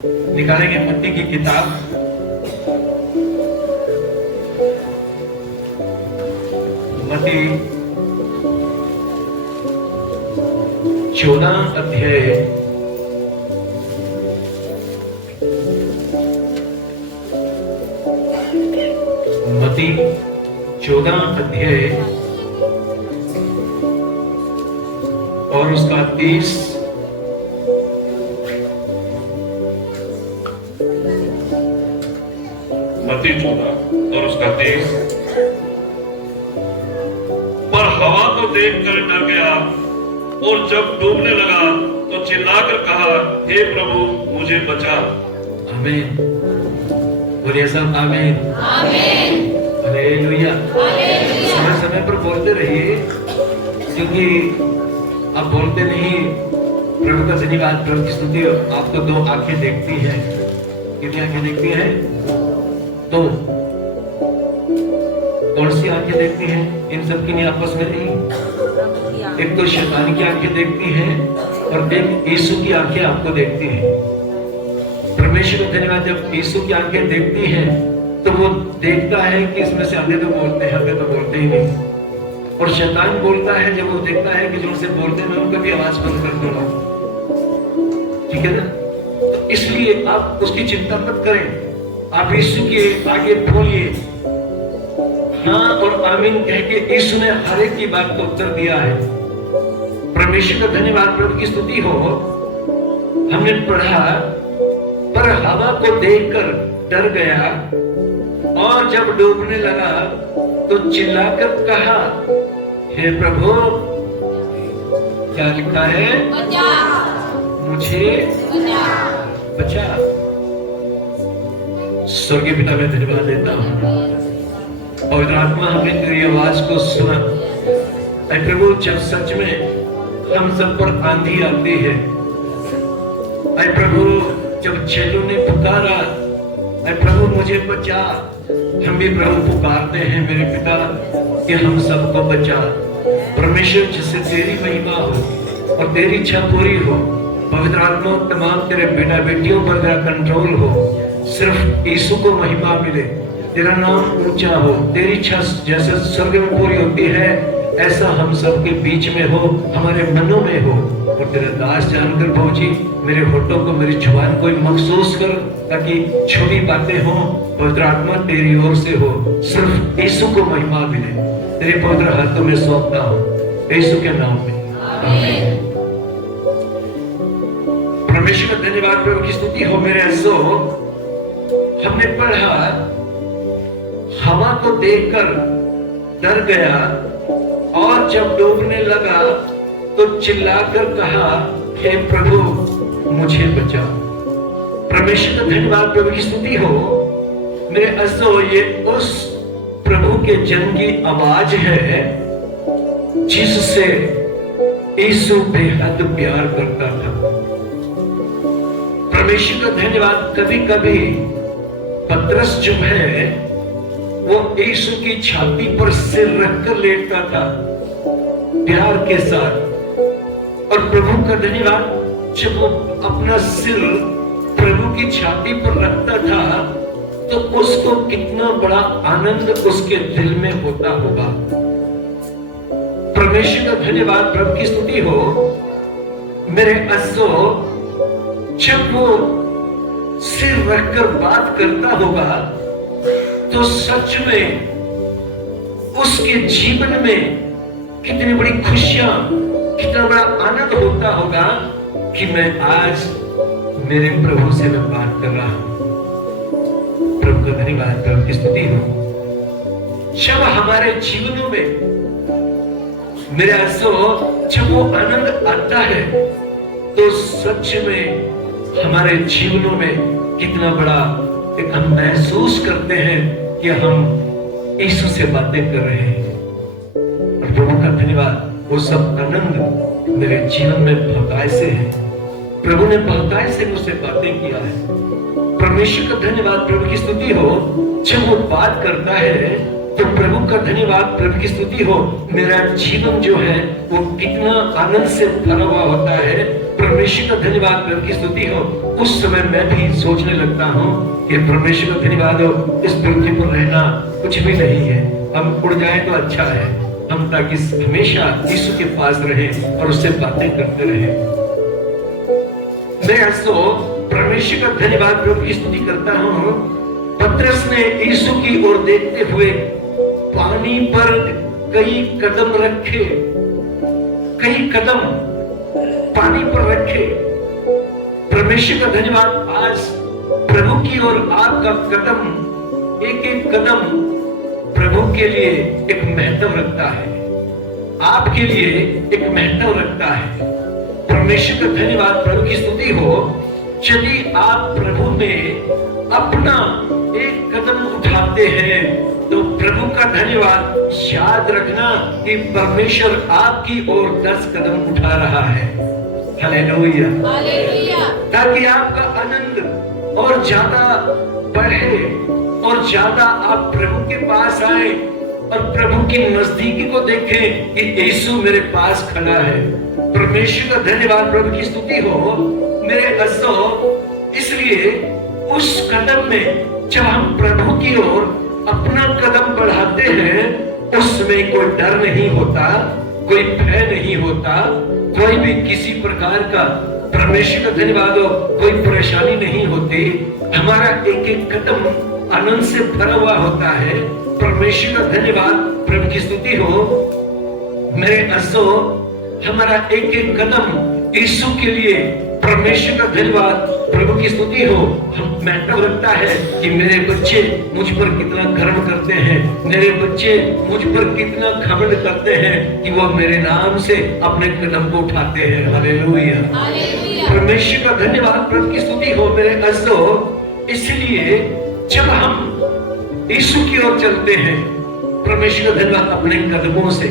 निकालेंगे मत्ती की किताब मत्ती 14 अध्याय मत्ती 14 अध्याय और उसका 30 मत्ती 14 और उसका 30। पर हवा को देखकर डर गया और जब डूबने लगा तो चिल्लाकर कहा, हे प्रभु मुझे बचा। आमीन। बोलिए सब आमीन। हालेलुया। समय समय पर बोलते रहिए, क्योंकि आप बोलते नहीं। प्रभु का धन्यवाद, प्रभु की स्तुति। आपको दो आंखें देखती हैं। कितनी आंखें देखती हैं? दो। कौन सी आंखें देखती हैं? इन सब की नहीं, आपस में नहीं। एक तो शैतान की आंखें देखती हैं और एक यीशु की आंखें आपको देखती हैं। परमेश्वर का धन्यवाद। जब यीशु की आंखें देखती हैं तो वो देखता है कि इसमें से आधे तो बोलते हैं, आधे तो बोलते ही नहीं। और शैतान बोलता है, जब वो देखता है कि जो उनसे बोलते हैं मैं उनको भी आवाज बंद कर दूंगा। ठीक है ना? तो इसलिए आप उसकी चिंता मत करें। आप यीशु के आगे बोलिए हाँ और आमीन कह के। यीशु ने हर एक की बात को उत्तर दिया है। परमेश्वर का धन्यवाद, प्रभु की स्तुति हो। हमने पढ़ा, पर हवा को देखकर डर गया और जब डूबने लगा तो चिल्लाकर कहा, हे प्रभु, क्या लिखा है? मुझे बचा। स्वर्गीय पिता, मैं धन्यवाद देता हूँ और आत्मा हमने तेरी आवाज को सुना। ऐ प्रभु, जब सच में हम सब पर आंधी आती है, ऐ प्रभु जब चेलों ने पुकारा, ऐ प्रभु मुझे बचा, हम भी प्रभु पुकारते हैं मेरे पिता कि हम सबको बचा। परमेश्वर, जिससे तेरी महिमा हो और तेरी इच्छा पूरी हो। पवित्र आत्मा तमाम तेरे बेटा बेटियों पर तेरा कंट्रोल हो। सिर्फ यीशु को महिमा मिले, तेरा नाम ऊंचा हो, तेरी इच्छा जैसे स्वर्ग में पूरी होती है ऐसा हम सब के बीच में हो, हमारे मनों में हो। और तेरा दास जानकर पहुंची, मेरे होठों को, मेरी जुबान को महसूस कर, ताकि छोटी बातें हो पवित्र आत्मा तेरी ओर से हो। सिर्फ यीशु को महिमा मिले। तेरे पवित्र हाथों में सौंपता हूं, यीशु के नाम में आमीन। परमेश्वर का धन्यवाद, प्रभु की स्तुति हो। मेरे अज़ो, हमने पढ़ा, हवा को देखकर डर गया और जब डूबने लगा तो चिल्लाकर कहा, हे प्रभु मुझे बचा। परमेश्वर का धन्यवाद, प्रभु की स्तुति हो। मेरे अज़ो, ये उस प्रभु के जन की आवाज है जिससे यीशु बेहद प्यार करता था। परमेश्वर का धन्यवाद। कभी कभी पतरस जो है वो यीशु की छाती पर सिर रखकर लेटता था प्यार के साथ। और प्रभु का धन्यवाद, जब वो अपना सिर प्रभु की छाती पर रखता था तो उसको कितना बड़ा आनंद उसके दिल में होता होगा। परमेश्वर का धन्यवाद, प्रभु की स्तुति हो। मेरे अज़ो, जब वो सिर रखकर बात करता होगा तो सच में उसके जीवन में कितनी बड़ी खुशियां, कितना बड़ा आनंद होता होगा कि मैं आज मेरे प्रभु से मैं बात कर रहा हूं। प्रभु का धन्यवाद, प्रभु की स्तुति हो। जब हमारे जीवनों में, मेरे अज़ो, जब वो आनंद आता है तो सच में हमारे जीवनों में कितना बड़ा एक हम महसूस करते हैं कि हम यीशु से बातें कर रहे हैं। और प्रभु का धन्यवाद, वो सब आनंद मेरे जीवन में बहुतायत से है। प्रभु ने बहुतायत से मुझसे बातें किया है। परमेश्वर का धन्यवाद, प्रभु की स्तुति हो। जब वो बात करता है तो प्रभु का धन्यवाद, प्रभु की स्तुति हो। मेरा जीवन जो है वो कितना आनंद से भरा हुआ होता है। परमेश्वर का धन्यवाद, प्रभु की स्तुति हो। उस समय मैं भी सोचने लगता हूँ कि परमेश्वर का धन्यवाद हो, इस पृथ्वी पर रहना कुछ भी नहीं है, हम उड़ जाए तो अच्छा है, हम ताकि हमेशा यीशु के पास रहे और उससे बातें करते रहे। मैं ऐसो परमेश्वर का धन्यवाद, प्रभु की स्तुति करता हूँ। पतरस ने यीशु की ओर देखते हुए पानी पर कई कदम रखे, कई कदम पानी पर रखे। परमेश्वर का धन्यवाद, आज प्रभु की ओर आपका कदम, एक एक कदम प्रभु के लिए एक महत्व रखता है, आपके लिए एक महत्व रखता है। परमेश्वर का धन्यवाद, प्रभु की स्तुति हो। यदि आप प्रभु में अपना एक कदम उठाते हैं तो प्रभु का धन्यवाद, याद रखना कि परमेश्वर आपकी ओर 10 कदम उठा रहा है। हालेलुया, ताकि आपका आनंद और ज्यादा बढ़े और ज्यादा आप प्रभु के पास आए और प्रभु की नजदीकी को देखें कि यीशु मेरे पास खड़ा है। परमेश्वर का धन्यवाद, प्रभु की स्तुति हो। मेरे अज़्ज़ो, इसलिए उस कदम में जब हम प्रभु की ओर अपना कदम बढ़ाते हैं, उसमें कोई डर नहीं होता, कोई भय नहीं होता, कोई भी किसी प्रकार का, परमेश्वर का धन्यवाद हो, कोई परेशानी नहीं होती। हमारा एक एक कदम आनंद से भरा हुआ होता है। परमेश्वर का धन्यवाद, प्रभु की स्तुति हो। मेरे अज़्ज़ो, हमारा एक एक कदम यीशु के लिए, परमेश्वर का धन्यवाद, प्रभु की स्तुति हो। हम महत्व रखता है कि मेरे बच्चे मुझ पर कितना गर्व करते हैं, मेरे बच्चे मुझ पर कितना घमंड करते हैं कि वो मेरे नाम से अपने कदम को उठाते हैं। हालेलुया, परमेश्वर का धन्यवाद, प्रभु की स्तुति हो। मेरे अज़्ज़ो, इसलिए जब हम यीशु की ओर चलते हैं, परमेश्वर का धन्यवाद, अपने कदमों से,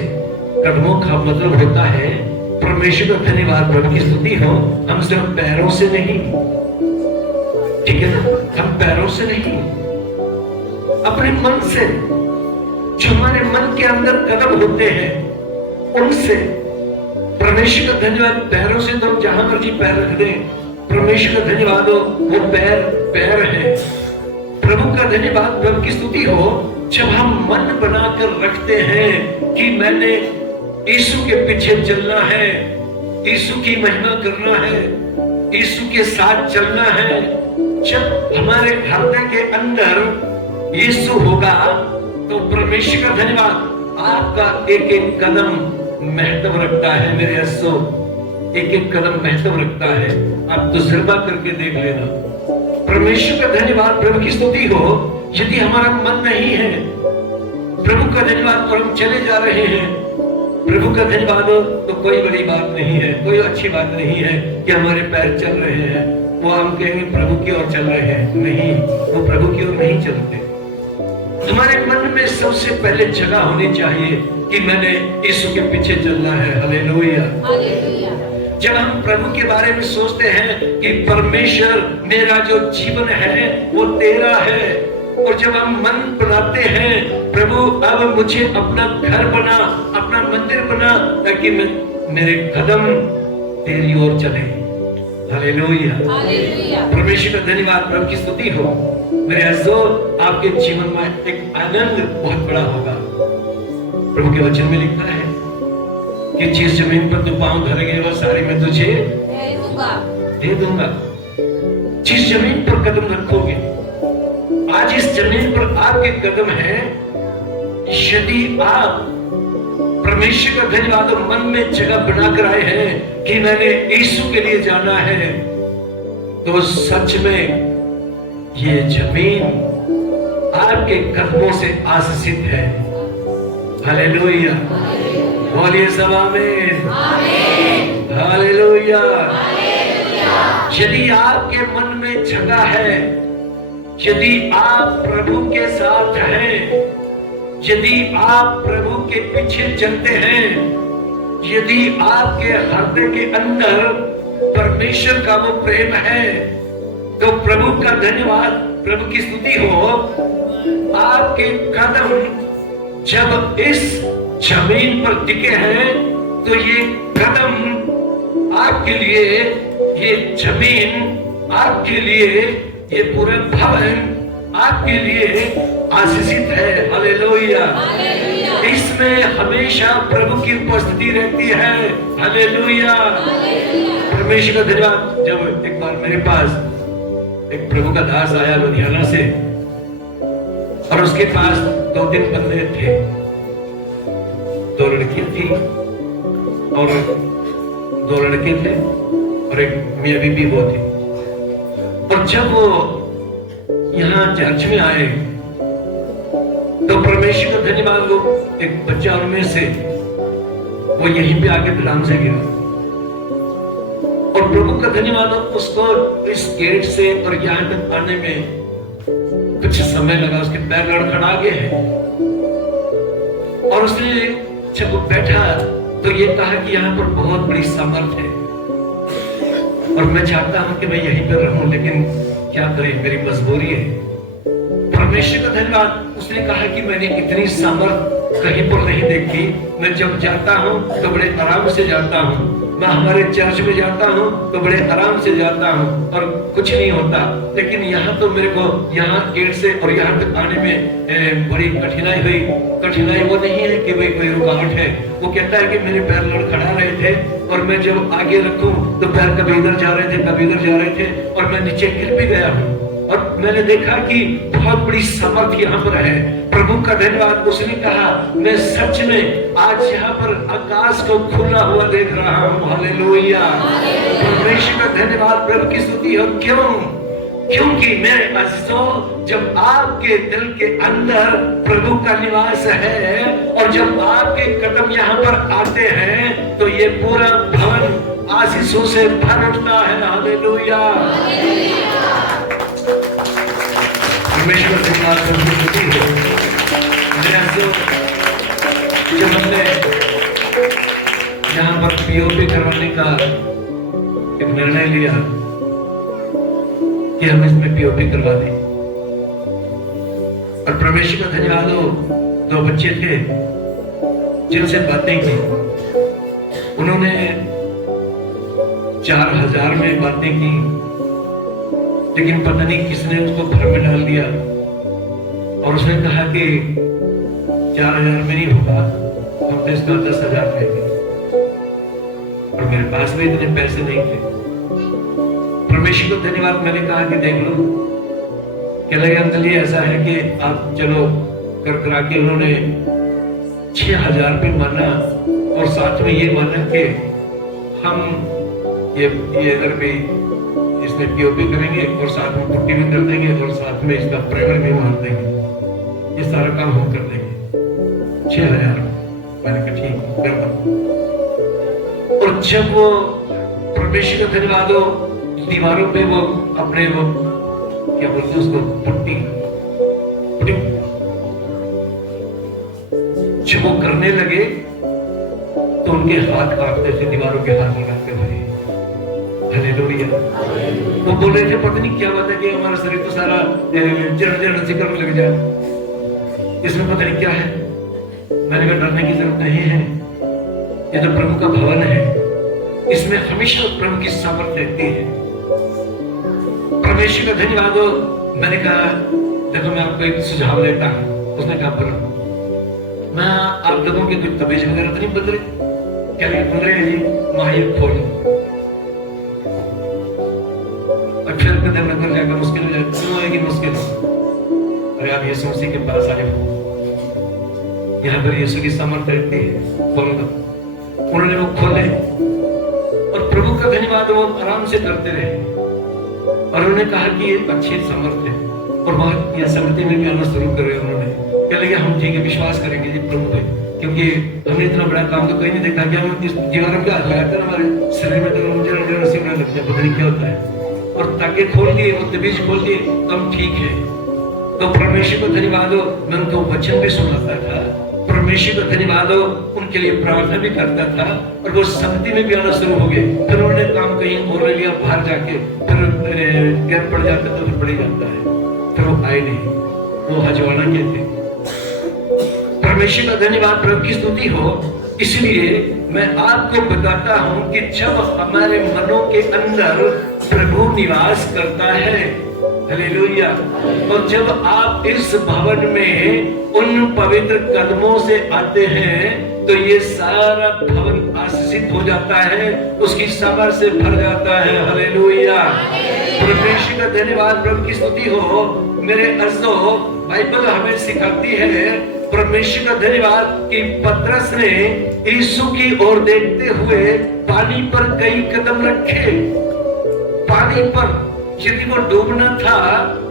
कदमों का मतलब होता है परमेश्वर का धन्यवाद, प्रभु की स्तुति हो। हम सिर्फ पैरों से नहीं, ठीक है ना, हम पैरों से नहीं, अपने मन से, जो हमारे मन के अंदर कदम होते हैं उनसे। परमेश्वर का धन्यवाद, पैरों से तो हम जहां मर्जी पैर रख दें, परमेश्वर का धन्यवाद हो, वो पैर पैर है। प्रभु का धन्यवाद, प्रभु की स्तुति हो। जब हम मन बनाकर रखते हैं कि मैंने यीशु के पीछे चलना है, यीशु की महिमा करना है, यीशु के साथ चलना है, जब हमारे हृदय के अंदर यीशु होगा तो परमेश्वर का धन्यवाद, आपका एक एक कदम महत्व रखता है। मेरे अज़्ज़ो, एक एक कदम महत्व रखता है। आप तजुर्बा करके देख लेना। परमेश्वर का धन्यवाद, प्रभु की स्तुति हो। यदि हमारा मन नहीं है प्रभु का धन्यवाद और हम चले जा रहे हैं, प्रभु का धन्यवाद हो, तो कोई बड़ी बात नहीं है, कोई अच्छी बात नहीं है कि हमारे पैर चल रहे हैं, वो हम कहेंगे प्रभु की ओर चल रहे हैं। नहीं, वो प्रभु की ओर नहीं चलते। हमारे मन में सबसे पहले जगह होनी चाहिए कि मैंने यीशु के पीछे चलना है। हालेलुया। जब हम प्रभु के बारे में सोचते हैं कि परमेश्वर, मेरा जो जीवन है वो तेरा है, और जब हम मन बनाते हैं, प्रभु अब मुझे अपना घर बना, अपना मंदिर बना, ताकि मेरे कदम तेरी ओर चले। हालेलुया, परमेश्वर का धन्यवाद, प्रभु की स्तुति हो। मेरे अज़्ज़ो, आपके जीवन में एक आनंद बहुत बड़ा होगा। प्रभु के वचन में लिखा है कि जिस जमीन पर तू पांव धरेंगे वो सारी मैं तुझे दे दूंगा। जिस जमीन पर कदम रखोगे, आज इस जमीन पर आपके कदम हैं। यदि आप परमेश्वर का धन्यवाद और मन में जगह बनाकर आए हैं कि मैंने यीशु के लिए जाना है, तो सच में ये जमीन आपके कदमों से आशीषित है। हालेलुया, बोलिए सब आमीन। हालेलुया। यदि आपके मन में जगह है, यदि आप प्रभु के साथ हैं, यदि आप प्रभु के पीछे चलते हैं, यदि आपके हृदय के अंदर परमेश्वर का वो प्रेम है, तो प्रभु का धन्यवाद, प्रभु की स्तुति हो। आपके कदम जब इस जमीन पर टिके हैं तो ये कदम आपके लिए, ये जमीन आपके लिए, ये पूरा भवन आपके लिए आशीषित है। हालेलुया। इसमें हमेशा प्रभु की उपस्थिति रहती है। हालेलुया। परमेश्वर का धन्यवाद। जब एक बार मेरे पास एक प्रभु का दास आया लुधियाना से, और उसके पास 2-3 बंदे थे, 2 लड़कियां थी और 2 लड़के थे और एक मियां बीबी वो थी। और जब वो यहाँ चर्च में आए तो परमेश्वर का धन्यवाद, वो एक बच्चा उनमें से वो यहीं पे आके गुलाम से गिरा, और प्रभु का धन्यवाद उसको इस गेट से और यहाँ तक आने में कुछ समय लगा। उसके पैर लड़खड़ा गए हैं, और उसने जब वो बैठा तो ये कहा कि यहाँ पर बहुत बड़ी सामर्थ है और मैं चाहता हूं कि मैं यहीं पर रहूं, लेकिन क्या करें, मेरी मजबूरी है। परमेश्वर का धन्यवाद। उसने कहा कि मैंने इतनी सामर्थ कहीं पर नहीं देखी। मैं जब जाता हूं तो बड़े आराम से जाता हूं, मैं हमारे चर्च में जाता हूं तो बड़े आराम से जाता हूं और कुछ नहीं होता, लेकिन यहाँ तो मेरे को यहाँ गेट से और यहाँ तक आने में बड़ी कठिनाई हुई। कठिनाई वो नहीं है कि भाई कोई रुकावट है, वो कहता है कि मेरे पैर लड़खड़ा रहे थे और मैं जब आगे रखूं तो पैर कभी इधर जा रहे थे, कभी इधर जा रहे थे, और मैं नीचे गिर भी गया हूं। और मैंने देखा कि बहुत बड़ी सामर्थ यहाँ पर है। प्रभु का धन्यवाद। उसने कहा मैं सच में आज यहाँ पर आकाश को खुला हुआ देख रहा हूँ। हालेलुया। परमेश्वर का धन्यवाद, प्रभु की स्तुति हो। क्यों? क्योंकि मेरे अजीजों, जब आपके दिल के अंदर प्रभु का निवास है और जब आपके कदम यहाँ पर आते हैं तो ये पूरा भवन आशीषों से भर उठता है। हालेलुया। परमेश्वर के साथ प्रभु हो। जब हमने यहाँ पर पीओपी करवाने का एक निर्णय लिया कि हम इसमें पीओपी करवा दें, और परमेश्वर का धन्यवाद हो, 2 बच्चे थे जिनसे बातें की, उन्होंने 4000 में बातें की, लेकिन पता नहीं किसने उसको भर में डाल दिया और उसने कहा कि 4000 में नहीं होगा, हम तो इसका 10,000 लेंगे। और मेरे पास में इतने पैसे नहीं थे। परमेश्वर को धन्यवाद। मैंने कहा कि देख लो, कह लगे अंकल ये ऐसा है कि आप चलो कर करा के उन्होंने 6000 रुपये माना और साथ में ये माना कि हम ये अगर भी इसमें पीओपी करेंगे और साथ में पुट्टी भी कर देंगे और साथ में इसका प्राइमर भी मार देंगे, ये सारा काम हम कर देंगे। 6000। मैंने कहा ठीक कर दो। और जब वो परमेश्वर का धन्यवाद हो, दीवारों पे वो अपने वो क्या बोलते हैं उसको, पुट्टी जब वो करने लगे तो उनके हाथ कांपते थे, दीवारों के हाथ लगाते हुए। हालेलुया। वो बोल रहे थे पता नहीं क्या बात है कि हमारा शरीर तो सारा जड़ से करने लग जाए, इसमें पता नहीं क्या है। मैंने कहा डरने की जरूरत नहीं है, ये तो प्रभु का भवन है, इसमें हमेशा प्रभु की सामर्थ रहती है। परमेश्वर का धन्यवाद हो। मैंने कहा देखो मैं आपको एक सुझाव देता हूँ। उसने कहा बोलो। मैं आप लोगों के कुछ तबीयत वगैरह तो नहीं बदले? क्या बोल रहे हैं जी? माहिर खोल और फिर अपने दिल में जाकर मुश्किल हो जाए। क्यों आएगी मुश्किल? अरे आप यीशु मसीह के पास आए हो, यहाँ पर यीशु की सामर्थ रहती है। खोल दो। उन्होंने वो खोले और प्रभु का धन्यवाद वो आराम से करते रहे और उन्होंने कहा कि ये अच्छी सामर्थ है और वहां यह संगति में भी आना शुरू कर रहे। उन्होंने कह लगे हम ठीक है विश्वास करेंगे जी प्रभु पे, क्योंकि हमने इतना बड़ा काम तो कहीं नहीं देखा कि हम इस दीवारों पे हाथ लगाते हैं हमारे शरीर में तो मुझे रसीना लगता है, पता नहीं क्या होता है। और ताकि खोल दिए और तबीज खोल दिए तो हम ठीक है। तो परमेश्वर को धन्यवाद हो। मैं उनको वचन भी सुनाता था, परमेश्वर का धन्यवाद हो, उनके लिए प्रार्थना भी करता था और वो संगति में भी आना शुरू हो गए। फिर उन्होंने काम कहीं और ले लिया बाहर जाके, फिर गैप पड़ जाता तो बढ़ जाता है। फिर वो आए नहीं, वो हजवाना के थे। परमेश्वर का धन्यवाद, प्रभु की स्तुति हो। इसलिए मैं आपको बताता हूं कि जब हमारे मनों के अंदर प्रभु निवास करता है, हालेलुया, और जब आप इस भवन में उन पवित्र कदमों से आते हैं तो ये सारा भवन आशीषित हो जाता है, उसकी समर से भर जाता है। हालेलुया, परमेश्वर का धन्यवाद, प्रभु की स्तुति हो। मेरे अज़ो, बाइबल हमें सिखाती है, परमेश्वर का धन्यवाद, कि पतरस ने यीशु की ओर देखते हुए पानी पर कई कदम रखे। पानी पर यदि वो डूबना था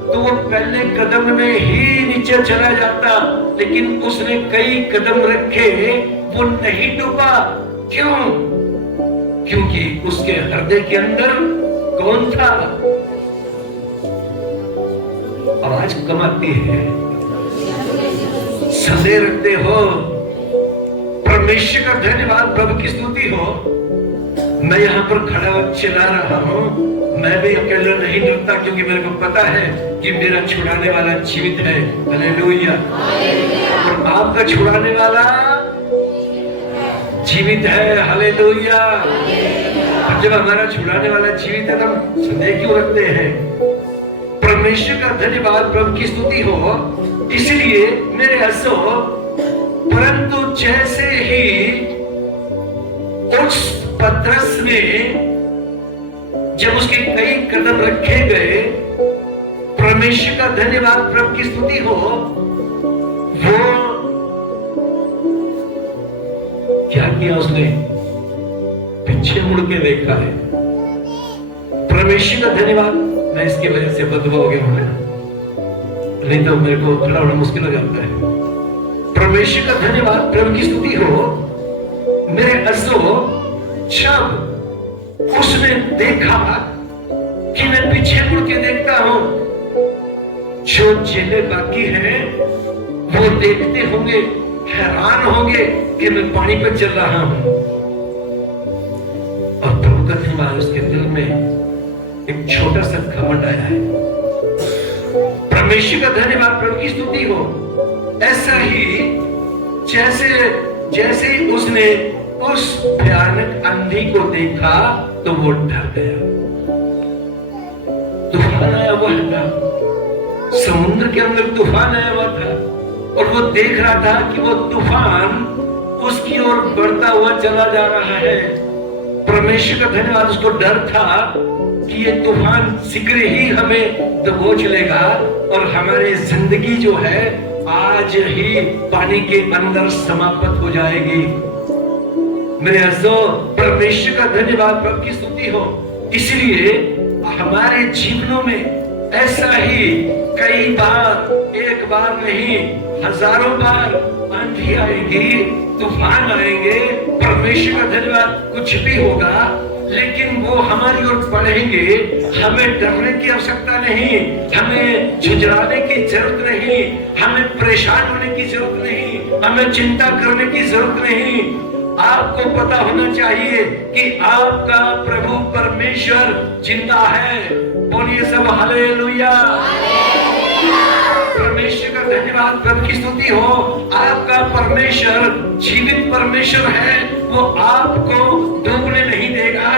तो वो पहले कदम में ही नीचे चला जाता, लेकिन उसने कई कदम रखे, वो नहीं डूबा। क्यों? क्योंकि उसके हृदय के अंदर कौन था? आवाज कम आती है, संदेह रखते हो? परमेश्वर का धन्यवाद, प्रभु की स्तुति हो। मैं यहाँ पर खड़ा चिल्ला रहा हूँ, मैं भी अकेला नहीं डरता, क्योंकि मेरे को पता है कि मेरा छुड़ाने वाला जीवित है। हालेलुया, और आपका छुड़ाने वाला जीवित है। हालेलुया, और जब हमारा छुड़ाने वाला जीवित है तो हम संदेह क्यों रखते हैं? परमेश्वर का धन्यवाद, प्रभु की स्तुति हो। इसलिए मेरे अज़ो, परंतु जैसे ही उस पतरस ने, जब उसके कई कदम रखे गए, परमेश्वर का धन्यवाद, प्रभु की स्तुति हो, वो क्या किया? उसने पीछे मुड़ के देखा है। परमेश्वर का धन्यवाद। मैं इसकी वजह से बदबू हो गया हूं, नहीं तो मेरे को खड़ा होना मुश्किल हो जाता है। परमेश्वर का धन्यवाद, प्रभु की स्तुति हो। मेरे अज़ो, जब उसने देखा कि मैं पीछे मुड़ के देखता हूं, जो चेले बाकी हैं वो देखते होंगे, हैरान होंगे कि मैं पानी पर चल रहा हूं। और प्रभु का धन्यवाद, उसके दिल में एक छोटा सा घमंड आया है। परमेश्वर का धन्यवाद, प्रभु की स्तुति हो। ऐसा ही जैसे ही उसने उस भयानक आंधी को देखा तो वो डर गया। तूफान आया हुआ था, समुद्र के अंदर तूफान आया हुआ था, और वो देख रहा था कि वो तूफान उसकी ओर बढ़ता हुआ चला जा रहा है। परमेश्वर का धन्यवाद, उसको डर था कि ये तूफान शीघ्र ही हमें दबोच लेगा और हमारी जिंदगी जो है आज ही पानी के अंदर समाप्त हो जाएगी। मेरे अज़ो, परमेश्वर का धन्यवाद, प्रभु की स्तुति हो। इसलिए हमारे जीवनों में ऐसा ही कई बार, एक बार नहीं, हजारों बार आंधी आएगी, तूफान आएंगे। परमेश्वर का धन्यवाद, कुछ भी होगा, लेकिन वो हमारी ओर बढ़ेंगे। हमें डरने की आवश्यकता नहीं, हमें झुंझलाने की जरूरत नहीं, हमें परेशान होने की जरूरत नहीं, हमें चिंता करने की जरूरत नहीं। आपको पता होना चाहिए कि आपका प्रभु परमेश्वर जिंदा है। बोलिए सब हालेलुया। परमेश्वर का धन्यवाद, प्रभु की स्तुति हो। आपका परमेश्वर जीवित परमेश्वर है। वो आपको डूबने नहीं देगा,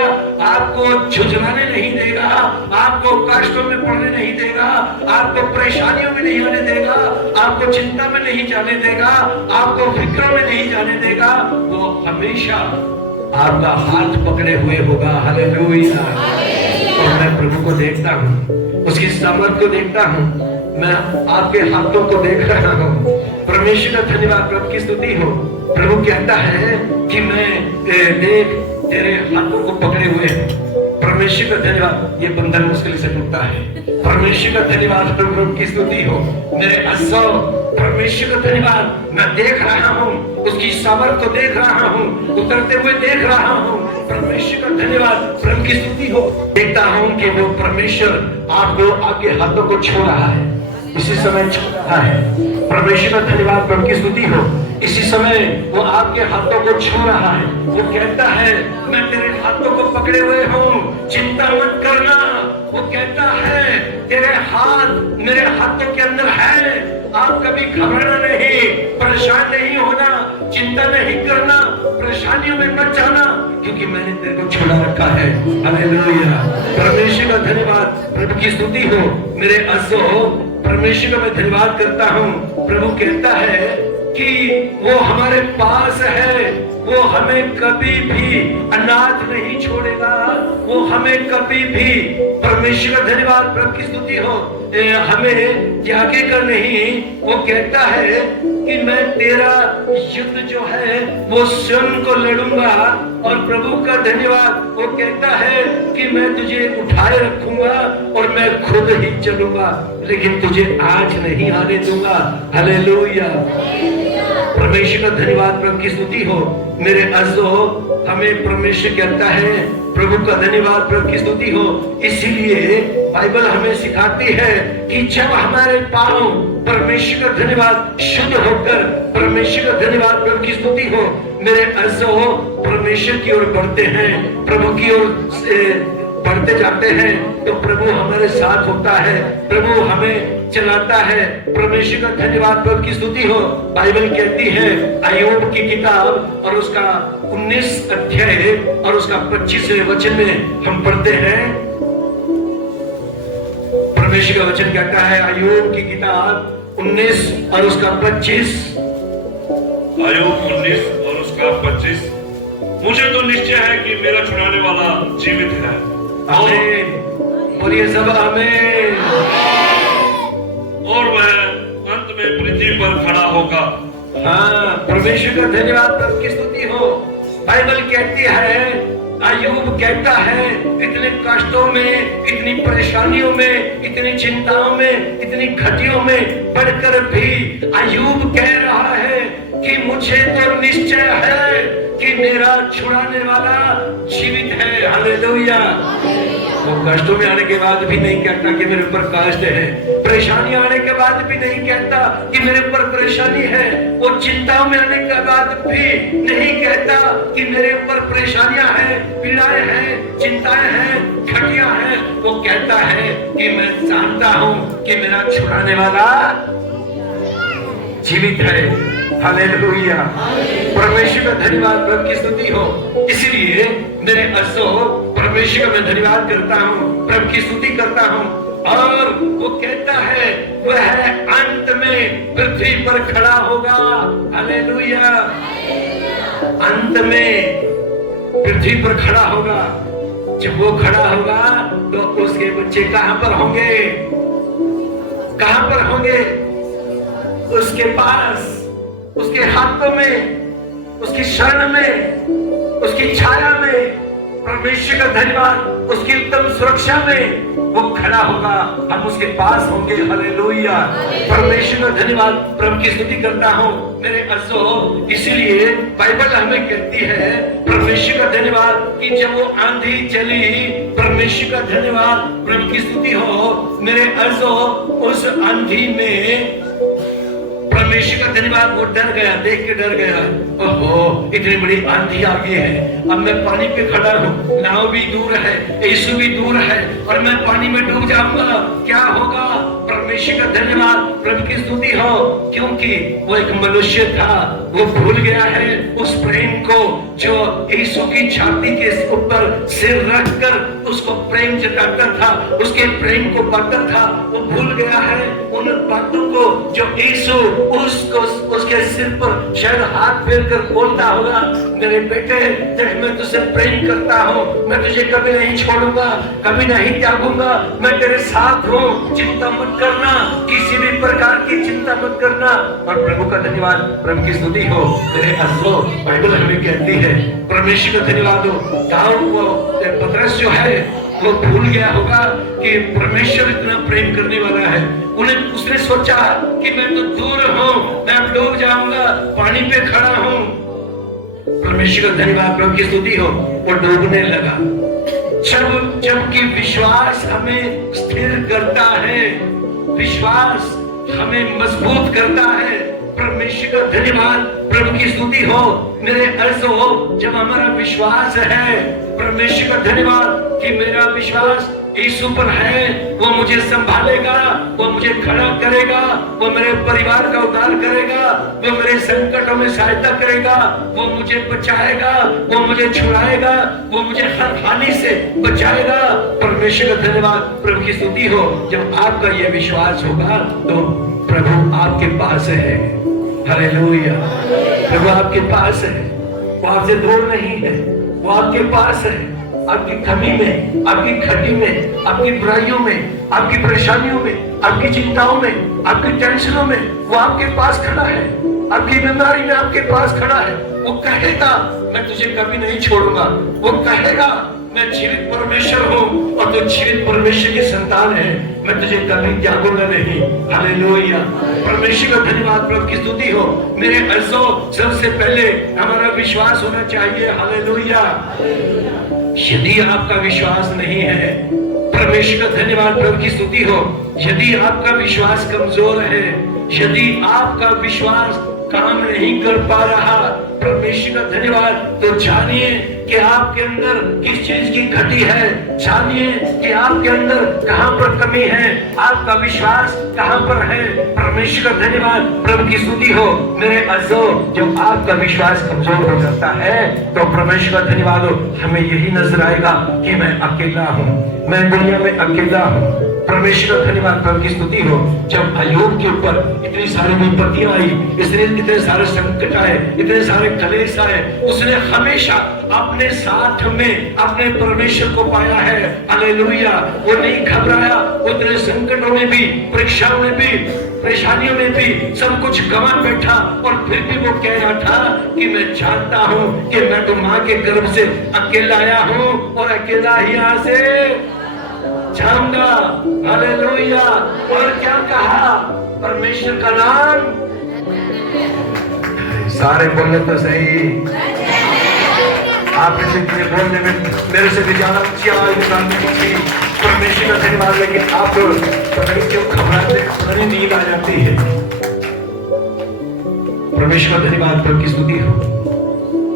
आपको झुंझलाने नहीं देगा, आपको कष्टों में पड़ने नहीं देगा, आपको परेशानियों में नहीं आने देगा, आपको चिंता में नहीं जाने देगा, आपको फिक्रों में नहीं जाने देगा। वो हमेशा आपका हाथ पकड़े हुए होगा। हालेलुया। और मैं प्रभु को देखता हूँ, उसकी सामर्थ को देखता हूँ, मैं आपके हाथों को देख रहा हूँ। परमेश्वर का धन्यवाद, प्रभु की स्तुति हो। प्रभु कहता है कि मैं देख तेरे हाथों को पकड़े हुए हैं। परमेश्वर का धन्यवाद, ये बंधन मुश्किल से टूटता है। परमेश्वर का धन्यवाद, प्रभु की स्तुति हो। मेरे अज़ो, परमेश्वर का धन्यवाद, मैं देख रहा हूँ, उसकी सामर्थ को देख रहा हूँ, उतरते हुए देख रहा हूँ। परमेश्वर का धन्यवाद, प्रभु की स्तुति हो। देखता हूँ कि वो परमेश्वर आपको आपके हाथों को छू रहा है, इसी समय छू रहा है। परमेश्वर का धन्यवाद, प्रभु की स्तुति हो। इसी समय वो आपके हाथों को छू रहा है। वो कहता है मैं तेरे हाथों को पकड़े हुए हूँ, चिंता मत करना। वो कहता है तेरे हाथ मेरे हाथों के अंदर है, आप कभी घबराना नहीं, परेशान नहीं होना, चिंता नहीं करना, परेशानियों में मत जाना, क्योंकि मैंने तेरे को छुड़ा रखा है। हालेलुया, परमेश्वर का धन्यवाद, प्रभु की स्तुति हो। मेरे अज़ो परमेश्वर का मैं धन्यवाद करता हूँ। प्रभु कहता है कि वो हमारे पास है, वो हमें कभी भी अनाथ नहीं छोड़ेगा, वो हमें कभी भी, परमेश्वर का धन्यवाद, प्रभु की स्तुति हो, हमें त्यागेगा नहीं। वो कहता है कि मैं तेरा युद्ध जो है वो स्वयं को लड़ूंगा। और प्रभु का धन्यवाद, वो कहता है कि मैं तुझे उठाए रखूंगा और मैं खुद ही चलूंगा, लेकिन तुझे आज नहीं आने दूंगा। हालेलुया, परमेश्वर का धन्यवाद, प्रभु की स्तुति हो। मेरे अज़ो हमें परमेश्वर कहता है, प्रभु का धन्यवाद, प्रभु की स्तुति हो। इसीलिए बाइबल हमें सिखाती है कि जब हमारे पांव, परमेश्वर का धन्यवाद, शुद्ध होकर, परमेश्वर का धन्यवाद, प्रभु की स्तुति हो, मेरे अज़ो परमेश्वर की ओर बढ़ते हैं, प्रभु की ओर बढ़ते जाते हैं, तो प्रभु हमारे साथ होता है, प्रभु हमें चलाता है। परमेश्वर का धन्यवाद, प्रभु की स्तुति हो। बाइबल कहती है, अय्यूब की किताब और उसका 19 अध्याय और उसका 25वें वचन में हम पढ़ते हैं। परमेश्वर का वचन कहता है, अय्यूब की किताब 19 और उसका 25। अय्यूब 19 और उसका 25। मुझे तो निश्चय है कि मेरा छुड़ाने वाला जीवित है। आमीन, बोलिए सब आमीन। और वह अंत में पृथ्वी पर खड़ा होगा। हाँ, परमेश्वर का धन्यवाद, प्रभु की स्तुति हो। बाइबल कहती है, अय्यूब कहता है, इतने कष्टों में, इतनी परेशानियों में, इतनी चिंताओं में, इतनी घटियों में पढ़कर भी अय्यूब कह रहा है कि मुझे तो निश्चय है कि मेरा छुड़ाने वाला जीवित है। हालेलुया, वो कष्टों में आने के बाद भी नहीं कहता कि मेरे ऊपर कष्ट है, परेशानी आने के बाद भी नहीं कहता कि मेरे ऊपर परेशानी है, वो चिंताओं में आने के बाद भी नहीं कहता कि मेरे ऊपर परेशानियां हैं, पीड़ाएं हैं, चिंताएं हैं, घटियां हैं। वो कहता है कि मैं जानता हूं कि मेरा छुड़ाने वाला जीवित है। हालेलुया, परमेश्वर का धन्यवाद, प्रभु की स्तुति हो। इसलिए मेरे अज़ो परमेश्वर का मैं धन्यवाद करता हूँ, प्रभु की स्तुति करता हूँ। और वो कहता है, वह अंत में पृथ्वी पर खड़ा होगा। हालेलुया, अंत में पृथ्वी पर खड़ा होगा। जब वो खड़ा होगा तो उसके बच्चे कहां पर होंगे? कहां पर होंगे? उसके पास, उसके हाथों में, उसकी शरण में, उसकी छाया में, परमेश्वर का धन्यवाद, उसकी उत्तम सुरक्षा में वो खड़ा होगा। हम उसके पास होंगे। हालेलुया, परमेश्वर का धन्यवाद, प्रभु की स्तुति करता हूँ मेरे अज़ो। इसीलिए बाइबल हमें कहती है, परमेश्वर का धन्यवाद, कि जब वो आंधी चली, परमेश्वर का धन्यवाद, प्रभु की स्तुति हो मेरे अज़ो, उस आंधी में परमेश्वर का धन्यवाद, वो डर गया, देख के डर गया। ओहो, इतनी बड़ी आंधी आ गई है, अब मैं पानी पे खड़ा हूँ, नाव भी दूर है, यीशु भी दूर है, और मैं पानी में डूब जाऊंगा, क्या होगा? परमेश्वर का धन्यवाद, प्रभु की स्तुति हो, क्योंकि वो एक मनुष्य था, वो भूल गया है उस प्रेम को जो यीशु की छाती के ऊपर सिर रखकर उसको प्रेम जताता था, उसके प्रेम को पाता था। वो भूल गया है उन बातों को जो यीशु उसको, उसके सिर पर शायद हाथ फेर कर बोलता होगा, मेरे बेटे, मैं तुझसे प्रेम करता हूँ, मैं तुझे कभी नहीं छोड़ूंगा, कभी नहीं त्यागूंगा, मैं तेरे साथ हूँ, चिंता मत करना, किसी भी प्रकार की चिंता मत करना। और प्रभु का धन्यवाद, प्रभु की स्तुति हो तेरे अज़ो। बाइबल हमें कहती है, परमेश्वर का धन्यवाद हो। दाऊद को पतरस जो है वो भूल गया होगा कि परमेश्वर इतना प्रेम करने वाला है। उसने सोचा कि मैं तो दूर हूँ, मैं डूब जाऊंगा, पानी पे खड़ा हूँ। परमेश्वर का धन्यवाद, प्रभु की स्तुति हो, वो डूबने लगा। जबकि विश्वास हमें स्थिर करता है, विश्वास हमें मजबूत करता है। परमेश्वर का धन्यवाद, प्रभु की स्तुति हो मेरे अज़ो। जब हमारा विश्वास है, परमेश्वर का धन्यवाद कि मेरा विश्वास यीशु पर है, वो मुझे संभालेगा, वो मुझे खड़ा करेगा, वो मेरे परिवार का उद्धार करेगा, वो मेरे संकटों में सहायता करेगा, वो मुझे बचाएगा, वो मुझे छुड़ाएगा, वो मुझे हर हानि से बचाएगा। परमेश्वर का धन्यवाद, प्रभु की स्तुति हो। जब आपका यह विश्वास होगा तो प्रभु आपके पास है। हालेलुया। प्रभु आपके पास है, वो आपसे दूर नहीं है, वो आपके पास है। आपकी कमी में, आपकी खटी में, आपकी बुराइयों में, आपकी परेशानियों में, आपकी चिंताओं में, आपकी टेंशनों में वो आपके पास खड़ा है। आपकी बीमारी में आपके पास खड़ा है। वो कहेगा मैं तुझे कभी नहीं छोड़ूंगा। वो कहेगा मैं जीवित परमेश्वर हूँ और तू जीवित परमेश्वर की संतान है, मैं तुझे कभी त्यागूंगा नहीं। हालेलुया। परमेश्वर का धन्यवाद, प्रभु की स्तुति हो। मेरे अज़ो, सबसे पहले हमारा विश्वास होना चाहिए। हालेलुया। यदि आपका विश्वास नहीं है, परमेश्वर का धन्यवाद, प्रभु की स्तुति हो। यदि आपका विश्वास कमजोर है, यदि आपका विश्वास काम नहीं कर पा रहा, परमेश्वर का धन्यवाद, तो जानिए कि आपके अंदर किस चीज की घटी है। जानिए कि आपके अंदर कहां पर कमी है, आपका विश्वास कहां पर है। परमेश्वर का धन्यवाद, प्रभु की स्तुति हो। मेरे अज़ो, जब आपका विश्वास कमजोर हो जाता है तो परमेश्वर का धन्यवाद हो, हमें यही नजर आएगा कि मैं अकेला हूँ, मैं दुनिया में अकेला हूँ। परमेश्वर का धन्यवाद, प्रभु की स्तुति हो। जब अय्यूब के ऊपर इतनी सारी विपत्तियां आई, इतने सारे संकट आए, इतने सारे कलेश आए, उसने हमेशा अपने साथ में अपने परमेश्वर को पाया है। हालेलुया। वो नहीं घबराया, उतने संकटों में भी, परीक्षाओं में भी, परेशानियों में भी सब कुछ गंवा बैठा और फिर भी वो कह रहा था कि मैं जानता हूँ कि मैं तो माँ के गर्भ से अकेला आया हूँ और अकेला ही यहाँ से जाऊंगा। हालेलुया। और क्या कहा? परमेश्वर का नाम, सारे बोलने तो सही, आप बोलने में मेरे से भी ज्यादा ऊंची आवाज निकालने की परमेश्वर का धन्यवाद। लेकिन आप क्यों घबराते, नींद आ जाती है। परमेश्वर का धन्यवाद, प्रभु की स्तुति हो।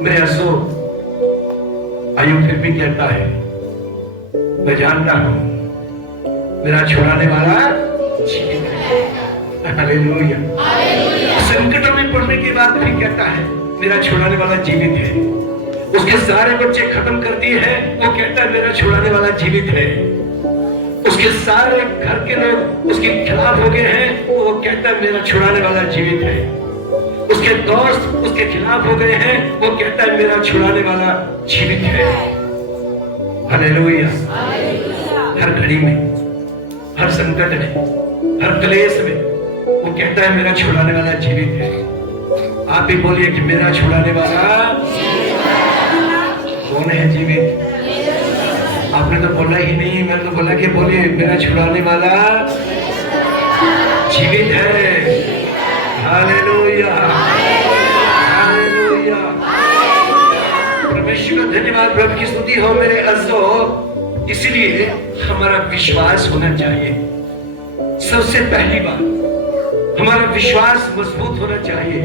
मेरे अज़ो, अय्यूब फिर भी कहता है मैं जानता हूं मेरा छुड़ाने वाला जीवित है। हालेलुया। संकटों में पड़ने के बाद भी कहता है मेरा छुड़ाने वाला जीवित है। उसके सारे बच्चे खत्म कर दिए हैं, वो कहता है मेरा छुड़ाने वाला जीवित है। उसके सारे घर के लोग उसके खिलाफ हो गए हैं, वो कहता है मेरा छुड़ाने वाला जीवित है। उसके दोस्त उसके खिलाफ हो गए हैं, वो कहता है मेरा छुड़ाने वाला जीवित है। हालेलुया। हर घड़ी में, हर संकट में, हर क्लेश में वो कहता है मेरा छुड़ाने वाला जीवित है। आप भी बोलिए कि मेरा छुड़ाने वाला कौन है जीवित? आपने तो बोला ही नहीं, मैंने तो बोला कि बोलिए मेरा छुड़ाने वाला जीवित है। हालेलुया। हालेलुया। परमेश्वर का धन्यवाद, प्रभु की स्तुति हो। मेरे अज़ो, इसलिए हमारा विश्वास होना चाहिए। सबसे पहली बात, हमारा विश्वास मजबूत होना चाहिए।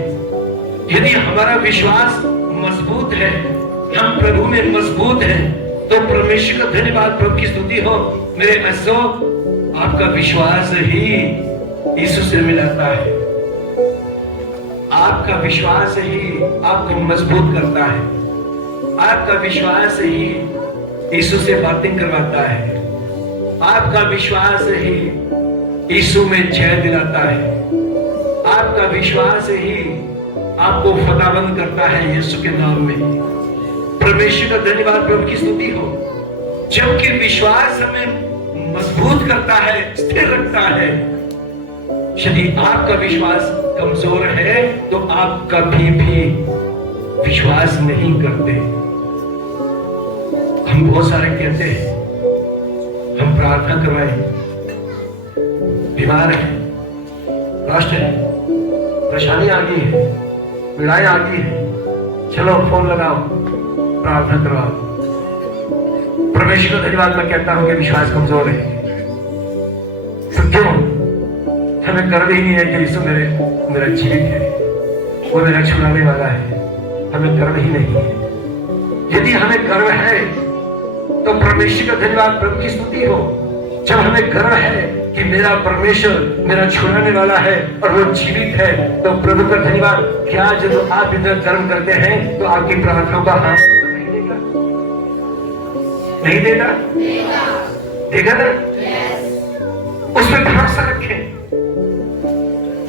यदि हमारा विश्वास मजबूत है, हम प्रभु में मजबूत हैं, तो परमेश्वर का धन्यवाद, प्रभु की स्तुति हो। मेरे अज़ो, आपका विश्वास ही यीशु से मिलाता है। आपका विश्वास ही आपको मजबूत करता है। आपका विश्वास ही यीशु से बातें करवाता है। आपका विश्वास ही यीशु में जय दिलाता है। आपका विश्वास ही आपको फतेहबंद करता है यीशु के नाम में। परमेश्वर का धन्यवाद, प्रभु की स्तुति हो। जबकि विश्वास हमें मजबूत करता है, स्थिर रखता है। यदि आपका विश्वास कमजोर है तो आप कभी भी विश्वास नहीं करते। हम बहुत सारे कहते हैं हम प्रार्थना करवाएं, बीमार है, कष्ट है, परेशानी आ गई है, पीड़ाएं आ गई है, चलो फोन लगाओ, प्रार्थना करवाओ। परमेश्वर का धन्यवाद, मैं कहता हूं कि विश्वास कमजोर है। तो क्यों? हमें गर्व ही नहीं है कि यीशु मेरा जीवित है, वो मेरा छुड़ाने वाला है। हमें गर्व ही नहीं है। यदि हमें गर्व है तो परमेश्वर का धन्यवाद, प्रभु की स्तुति हो। जब हमें गर्व है कि मेरा परमेश्वर मेरा छुड़ाने वाला है और वो जीवित है, तो प्रभु का धन्यवाद। क्या जब आप इतना गर्व करते हैं तो आपकी प्रार्थनाओं का हाँ नहीं देगा? नहीं देगा? देगा ना? उसमें भरोसा रखें।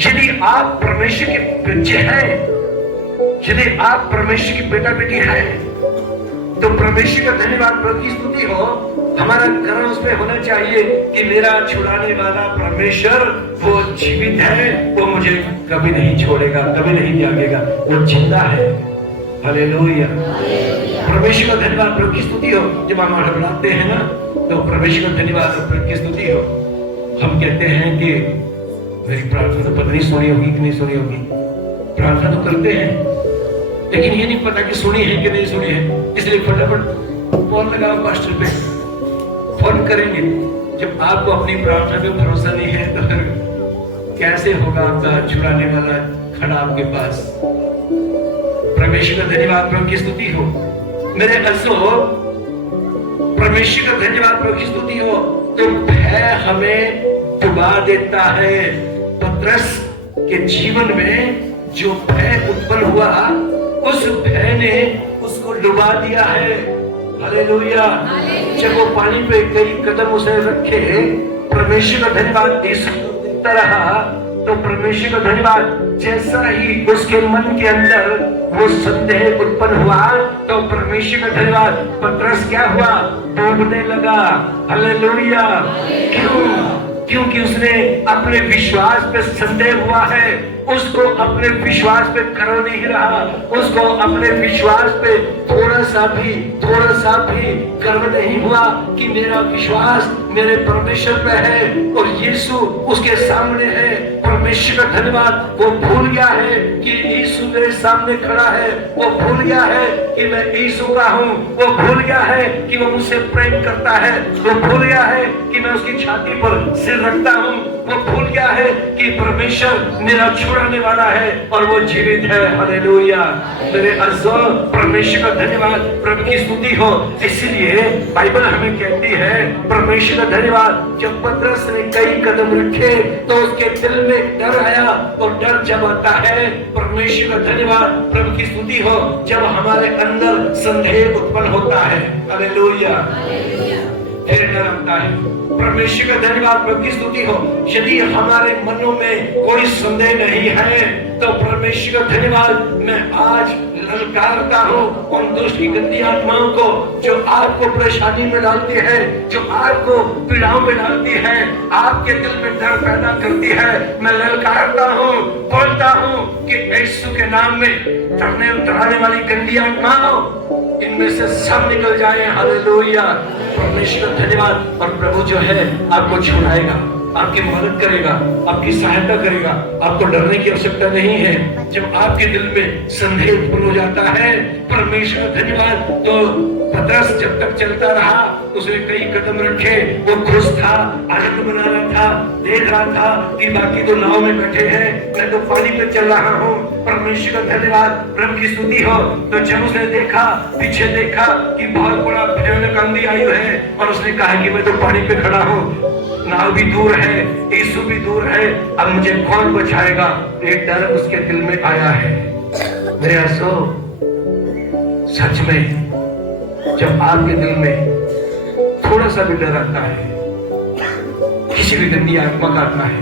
यदि आप परमेश्वर के बच्चे हैं, यदि आप परमेश्वर की बेटा बेटी हैं, तो परमेश्वर का धन्यवाद, प्रभु की स्तुति हो। हमारा गर्व उसमें होना चाहिए कि मेरा छुड़ाने वाला परमेश्वर वो जीवित है, वो मुझे कभी नहीं छोड़ेगा, कभी नहीं त्यागेगा, वो जिंदा है। हालेलुया। परमेश्वर का धन्यवाद, प्रभु की स्तुति हो। जब हम हड़बड़ाते हैं ना, तो परमेश्वर का धन्यवाद और प्रभु की स्तुति हो। हम कहते हैं कि मेरी प्रार्थना तो पता नहीं सुनी होगी कि नहीं सुनी होगी। प्रार्थना तो करते हैं, लेकिन ये नहीं पता कि सुनी है कि नहीं सुनी है। इसलिए फटाफट फोन लगाओ पास्टर पे, फोन करेंगे। जब आपको अपनी प्रार्थना पे भरोसा नहीं है तो फिर कैसे होगा आपका छुड़ाने वाला खड़ा आपके पास? परमेश्वर का धन्यवाद, प्रभु की स्तुति हो। मेरे अज़ो, परमेश्वर का धन्यवाद, प्रभु की स्तुति हो। तो भय हमें डुबा देता है। पतरस के जीवन में जो भय उत्पन्न हुआ, उस भय ने उसको डुबा दिया है। हालेलुया। जब वो पानी पे कई कदम उसने रखे, परमेश्वर का धन्यवाद, यीशु देखता रहा, तो परमेश्वर का धन्यवाद, जैसा ही उसके मन के अंदर वो संदेह उत्पन्न हुआ, तो परमेश्वर का धन्यवाद, पतरस क्या हुआ? डूबने लगा। हालेलुया। क्यों? क्योंकि उसने अपने विश्वास पे संदेह हुआ है। उसको अपने विश्वास पे गर्व नहीं रहा, उसको अपने विश्वास पे थोड़ा सा भी गर्व नहीं हुआ कि मेरा विश्वास मेरे परमेश्वर पे है और यीशु उसके सामने है। परमेश्वर का धन्यवाद, वो भूल गया है कि यीशु मेरे सामने खड़ा है। वो भूल गया है कि मैं यीशु का हूँ। वो भूल गया है कि वो मुझसे प्रेम करता है। वो भूल गया है कि मैं उसकी छाती पर सिर रखता हूँ। वो भूल गया है कि परमेश्वर मेरा छुड़ाने वाला है और वो जीवित है। हालेलुया। मेरे अज़ो, परमेश्वर का धन्यवाद, प्रभु की स्तुति हो। इसलिए बाइबल हमें कहती है, परमेश्वर का धन्यवाद, जब पतरस ने कई कदम रखे तो उसके दिल में डर आया। और डर जब आता है, परमेश्वर का धन्यवाद, प्रभु की स्तुति हो, जब हमारे अंदर संदेह उत्पन्न होता है। हालेलुया। फिर डर आता है। परमेश्वर का धन्यवाद, प्रभु की स्तुति हो। यदि हमारे मनों में कोई संदेह नहीं है, तो परमेश्वर का धन्यवाद, मैं आज ललकारता हूँ उन दुष्ट की गंदी आत्माओं को जो आपको परेशानी में डालती है, जो आपको पीड़ाओं में डालती है, आपके दिल में डर पैदा करती है। मैं ललकारता हूँ, बोलता हूँ कि यीशु के नाम में डरने उतराने वाली गंदी आत्माओं, इनमें से सब निकल जाए। हालेलुया। परमेश्वर का धन्यवाद। और प्रभु जो है आपको छुड़ाएगा, आपकी मदद करेगा, आपकी सहायता करेगा। आपको डरने की आवश्यकता नहीं है। जब आपके दिल में संदेह उत्पन्न हो जाता है, परमेश्वर का धन्यवाद, तो पतरस जब तक चलता रहा, उसने कई कदम रखे। वो खुश था, आनंद मना रहा था, देख रहा था कि बाकी तो नाव में बैठे हैं, मैं तो पानी पे चल रहा हूँ। परमेश्वर का धन्यवाद, प्रभु की स्तुति हो। तो जब उसने देखा, पीछे देखा कि बहुत बड़ा भयानक आंधी आई है, और उसने कहा कि मैं तो पानी पे खड़ा हूँ, नाव भी दूर है, यीशु भी दूर है, अब मुझे कौन बचाएगा? एक डर उसके दिल में आया है। मेरे अज़ो, सच में जब आपके दिल में थोड़ा सा भी डर आता है, किसी भी गंदी आत्मा का आता है,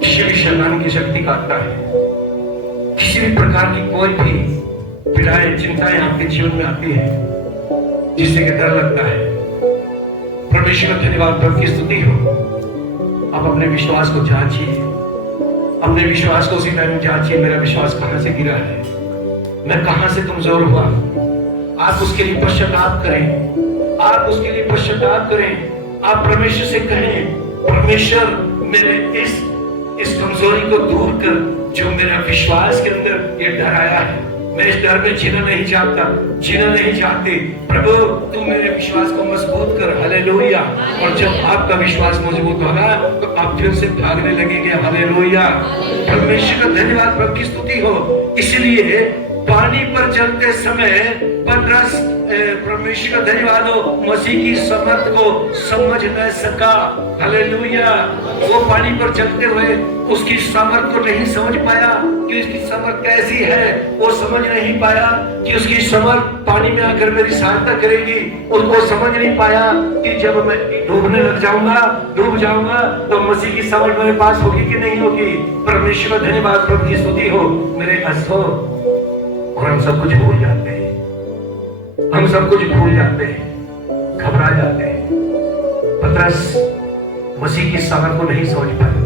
किसी भी शैतान की शक्ति का आता है, किसी भी प्रकार की कोई भी पीड़ाएं, चिंताएं आपके जीवन में आती है, जिससे कि डर लगता है, परमेश्वर का धन्यवाद, प्रभु की स्तुति हो। आप अपने विश्वास को जांचिए, अपने विश्वास को उसी टाइम जांचिए। मेरा विश्वास कहां से गिरा है, मैं कहां से कमजोर हुआ। आप उसके लिए पश्चाताप करें, आप उसके लिए पश्चाताप करें। आप परमेश्वर से कहें, परमेश्वर मेरे इस कमजोरी को दूर कर, जो मेरा विश्वास के अंदर ये डर आया है, मैं इस डर में जीना नहीं चाहती। प्रभु तू मेरे विश्वास को मजबूत कर। हालेलुया। और जब आपका विश्वास मजबूत होगा तो आप फिर से भागने लगेंगे। हालेलुया। परमेश्वर का धन्यवाद, प्रभु की स्तुति हो। इसलिए पानी पर चलते समय पतरस परमेश्वर का धन्यवाद हो, मसीह की समर्थ को समझ न सका। हालेलुया। वो पानी पर चलते हुए उसकी समर्थ को नहीं समझ पाया कि उसकी समर्थ कैसी है। वो समझ नहीं पाया कि उसकी समर्थ पानी में आकर मेरी सहायता करेगी। उसको समझ नहीं पाया कि जब मैं डूबने लग जाऊंगा, डूब जाऊंगा, तो मसीह की समर्थ मेरे पास होगी कि नहीं होगी। परमेश्वर का धन्यवाद, प्रभु की स्तुति हो मेरे अज़ो। और हम सब कुछ भूल जाते हैं, हम सब कुछ भूल जाते हैं, घबरा जाते हैं। पतरस मसीह की समर्थ को नहीं समझ पाया,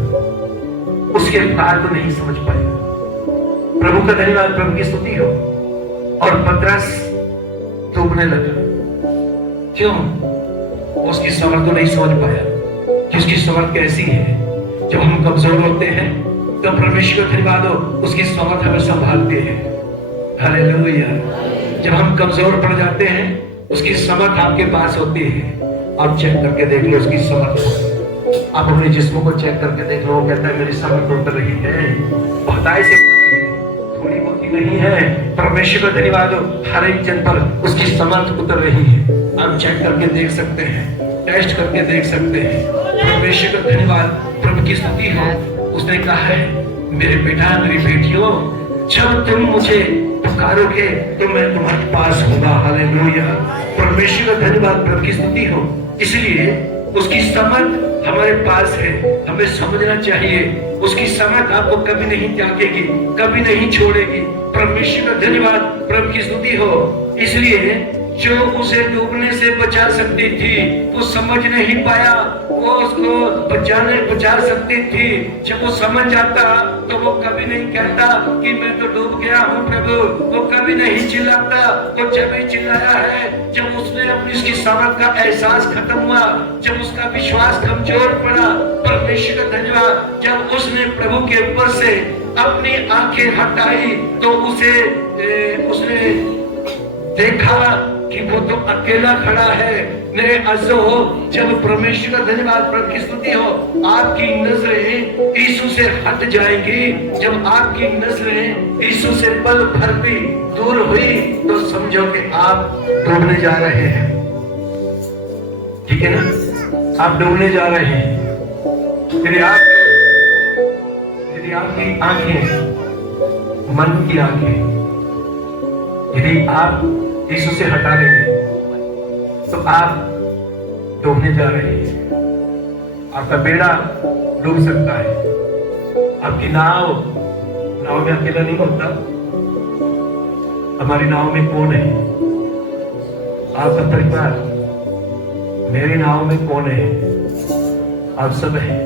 उसके प्यार को नहीं समझ पाया। प्रभु का धन्यवाद, प्रभु की स्तुति हो। और पतरस डूबने लगा। क्यों? उसकी समर्थ को नहीं समझ पाया कि उसकी समर्थ कैसी है। जब हम कमजोर होते हैं तो परमेश्वर का धन्यवाद हो, उसकी समर्थ हमें संभालते हैं। हालेलुया। जब हम कमजोर पड़ जाते हैं, उसकी समर्थ आपके पास होती है। आप चेक करके देख लो उसकी समर्थ। आप अपने जिस्म को चेक करके देख लो। वो कहता है मेरी समर्थ उतर रही है, बहुतायत से उतर रही है, थोड़ी बहुत ही नहीं है। परमेश्वर का धन्यवाद हो, हर एक जन पर उसकी समर्थ उतर रही है। आप चेक करके देख सकते हैं, टेस्ट करके देख सकते हैं। परमेश्वर का धन्यवाद, प्रभु की स्तुति हो। उसने कहा है मेरे बेटा, मेरी बेटियों, जब तुम मुझे पुकारोगे तो मैं तुम्हारे पास होगा। हालेलुया। परमेश्वर का धन्यवाद, प्रभु की स्तुति हो। इसलिए उसकी समर्थ हमारे पास है, हमें समझना चाहिए। उसकी समर्थ आपको कभी नहीं त्यागेगी, कभी नहीं छोड़ेगी। परमेश्वर का धन्यवाद, प्रभु की स्तुति हो। इसलिए जो उसे डूबने से बचा सकती थी, वो समझ नहीं पाया। वो उसको बचा सकती थी। जब वो समझ जाता तो वो कभी नहीं कहता कि मैं तो डूब गया हूँ प्रभु। वो कभी नहीं चिल्लाता। वो जब ही चिल्लाया है जब उसने अपनी उसकी समर्थ का एहसास खत्म हुआ, जब उसका विश्वास कमजोर पड़ा। परमेश्वर का धन्यवाद, जब उसने प्रभु के ऊपर से अपनी आंखें हटाई तो उसने देखा कि वो तो अकेला खड़ा है। मेरे अज़ो, जब परमेश्वर का धन्यवाद, प्रभु की स्तुति हो, आपकी नजरें यीशु से हट जाएंगी। जब आपकी नजरें यीशु से पल भर भी दूर हुई तो समझो कि आप डूबने जा रहे हैं। ठीक है ना? आप डूबने जा रहे हैं। यदि आपकी आंखें, मन की आंखें, यदि आप यीशु से हटा लेंगे तो आप डूबने जा रहे हैं। आपका बेड़ा डूब सकता है। आपकी नाव में अकेला नहीं होता। हमारी नाव में कौन है? आपका परिवार। मेरी नाव में कौन है? आप सब हैं।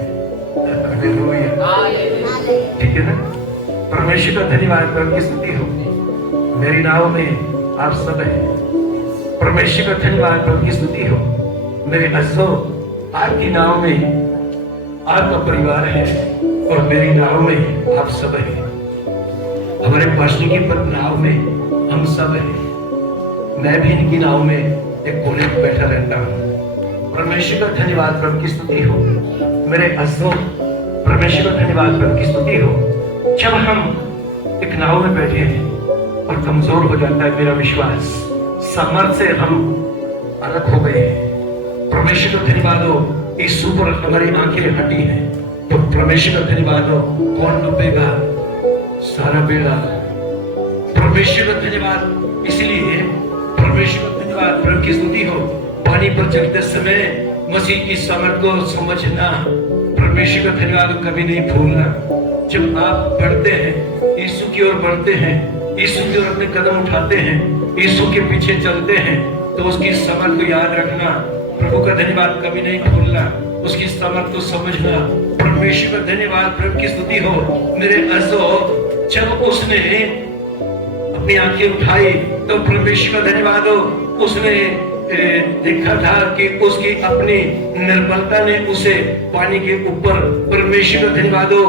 ठीक है ना? परमेश्वर का धन्यवाद, प्रभु की स्तुति हो। मेरी नाव में आप सब हैं। परमेश्वर का धन्यवाद, प्रभु की स्तुति हो। मेरे अज़ो, आपकी नाव में आपका परिवार है और मेरी नाव में आप सब हैं। हमारे पाशनी की नाव में हम सब हैं। मैं भी इनकी नाव में एक कोने पर बैठा रहता हूँ। परमेश्वर का धन्यवाद, प्रभु की स्तुति हो। मेरे अज़ो, परमेश्वर का धन्यवाद, प्रभु की स्तुति हो। जब हम एक नाव में बैठे हैं और कमजोर हो जाता है मेरा विश्वास, समर्थ से हम अलग हो गए हैं। परमेश्वर का धन्यवाद हो, यीशु पर हमारी आंखें हटी हैं तो परमेश्वर का धन्यवाद हो, कौन डूबेगा? सारा बेड़ा। परमेश्वर का धन्यवाद। इसलिए परमेश्वर का धन्यवाद, प्रभु की स्तुति हो। पानी पर चलते समय मसीह की समर्थ को समझना, परमेश्वर का धन्यवाद कभी नहीं भूलना। जब आप बढ़ते हैं, यीशु की ओर बढ़ते हैं, यीशु की ओर अपने कदम उठाते हैं, यीशु के पीछे चलते हैं, तो उसकी समर्थ को याद रखना। प्रभु का धन्यवाद कभी नहीं भूलना, उसकी समर्थ को समझना। परमेश्वर का धन्यवाद, प्रभु की स्तुति हो। मेरे अज़ो, जब उसने अपनी आंखें उठाई तो परमेश्वर का धन्यवाद हो, उसने देखा था कि उसकी अपनी निर्बलता ने उसे पानी के ऊपर, परमेश्वर का धन्यवाद हो,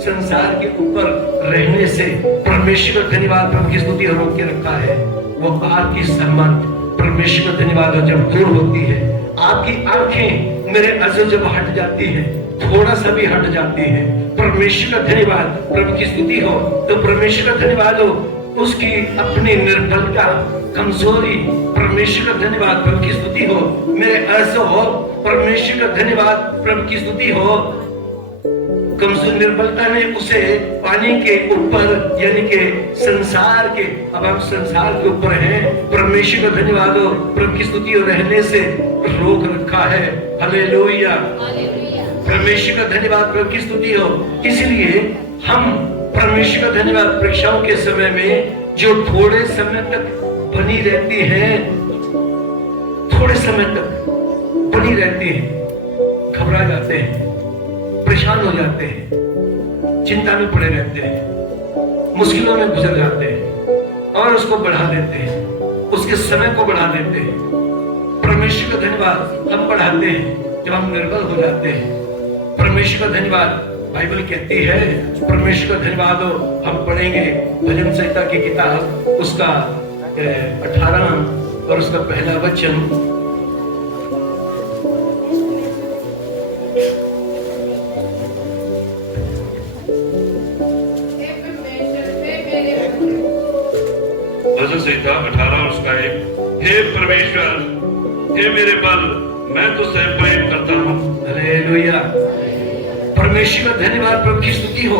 संसार के ऊपर रहने से परमेश्वर का धन्यवाद, प्रभु की स्तुति रोक के रखा है। वो आपकी समर्थ, परमेश्वर का धन्यवाद हो, जब दूर होती है, आपकी आंखें मेरे अज़ो जब हट जाती है, थोड़ा सा भी हट जाती है, परमेश्वर का धन्यवाद, प्रभु की स्तुति हो, तो परमेश्वर का धन्यवाद हो, उसकी अपनी निर्बलता, कमजोरी, परमेश्वर का धन्यवाद, प्रभु की स्तुति हो। मेरे ऐसा हो, परमेश्वर का धन्यवाद, प्रभु की स्तुति हो। कमजोर निर्बलता ने उसे पानी के ऊपर यानी के संसार के, अब हम संसार के ऊपर हैं, परमेश्वर का धन्यवाद हो, प्रभु की स्तुति हो, रहने से रोक रखा है। हालेलुया, परमेश्वर का धन्यवाद, प्रभु की स्तुति हो। इसलिए हम परमेश्वर का धन्यवाद परीक्षाओं के समय में जो थोड़े समय तक बनी रहती है, थोड़े समय तक बनी रहती है, घबरा जाते हैं, परेशान हो जाते हैं, चिंता में पड़े रहते हैं, मुश्किलों में गुजर जाते हैं और उसको बढ़ा देते हैं, उसके समय को बढ़ा देते हैं। परमेश्वर का धन्यवाद हम बढ़ाते हैं जब हम निर्बल हो जाते हैं। परमेश्वर का धन्यवाद, बाइबल कहती है परमेश्वर का धन्यवाद हो। हम पढ़ेंगे भजन संहिता की किताब, उसका 18 और उसका पहला वचन। भजन संहिता 18 और उसका 1। हे परमेश्वर, हे मेरे बल, मैं तुझसे प्रेम करता हूँ। हालेलुया, परमेश्वर का धन्यवाद, प्रभु की स्तुति हो।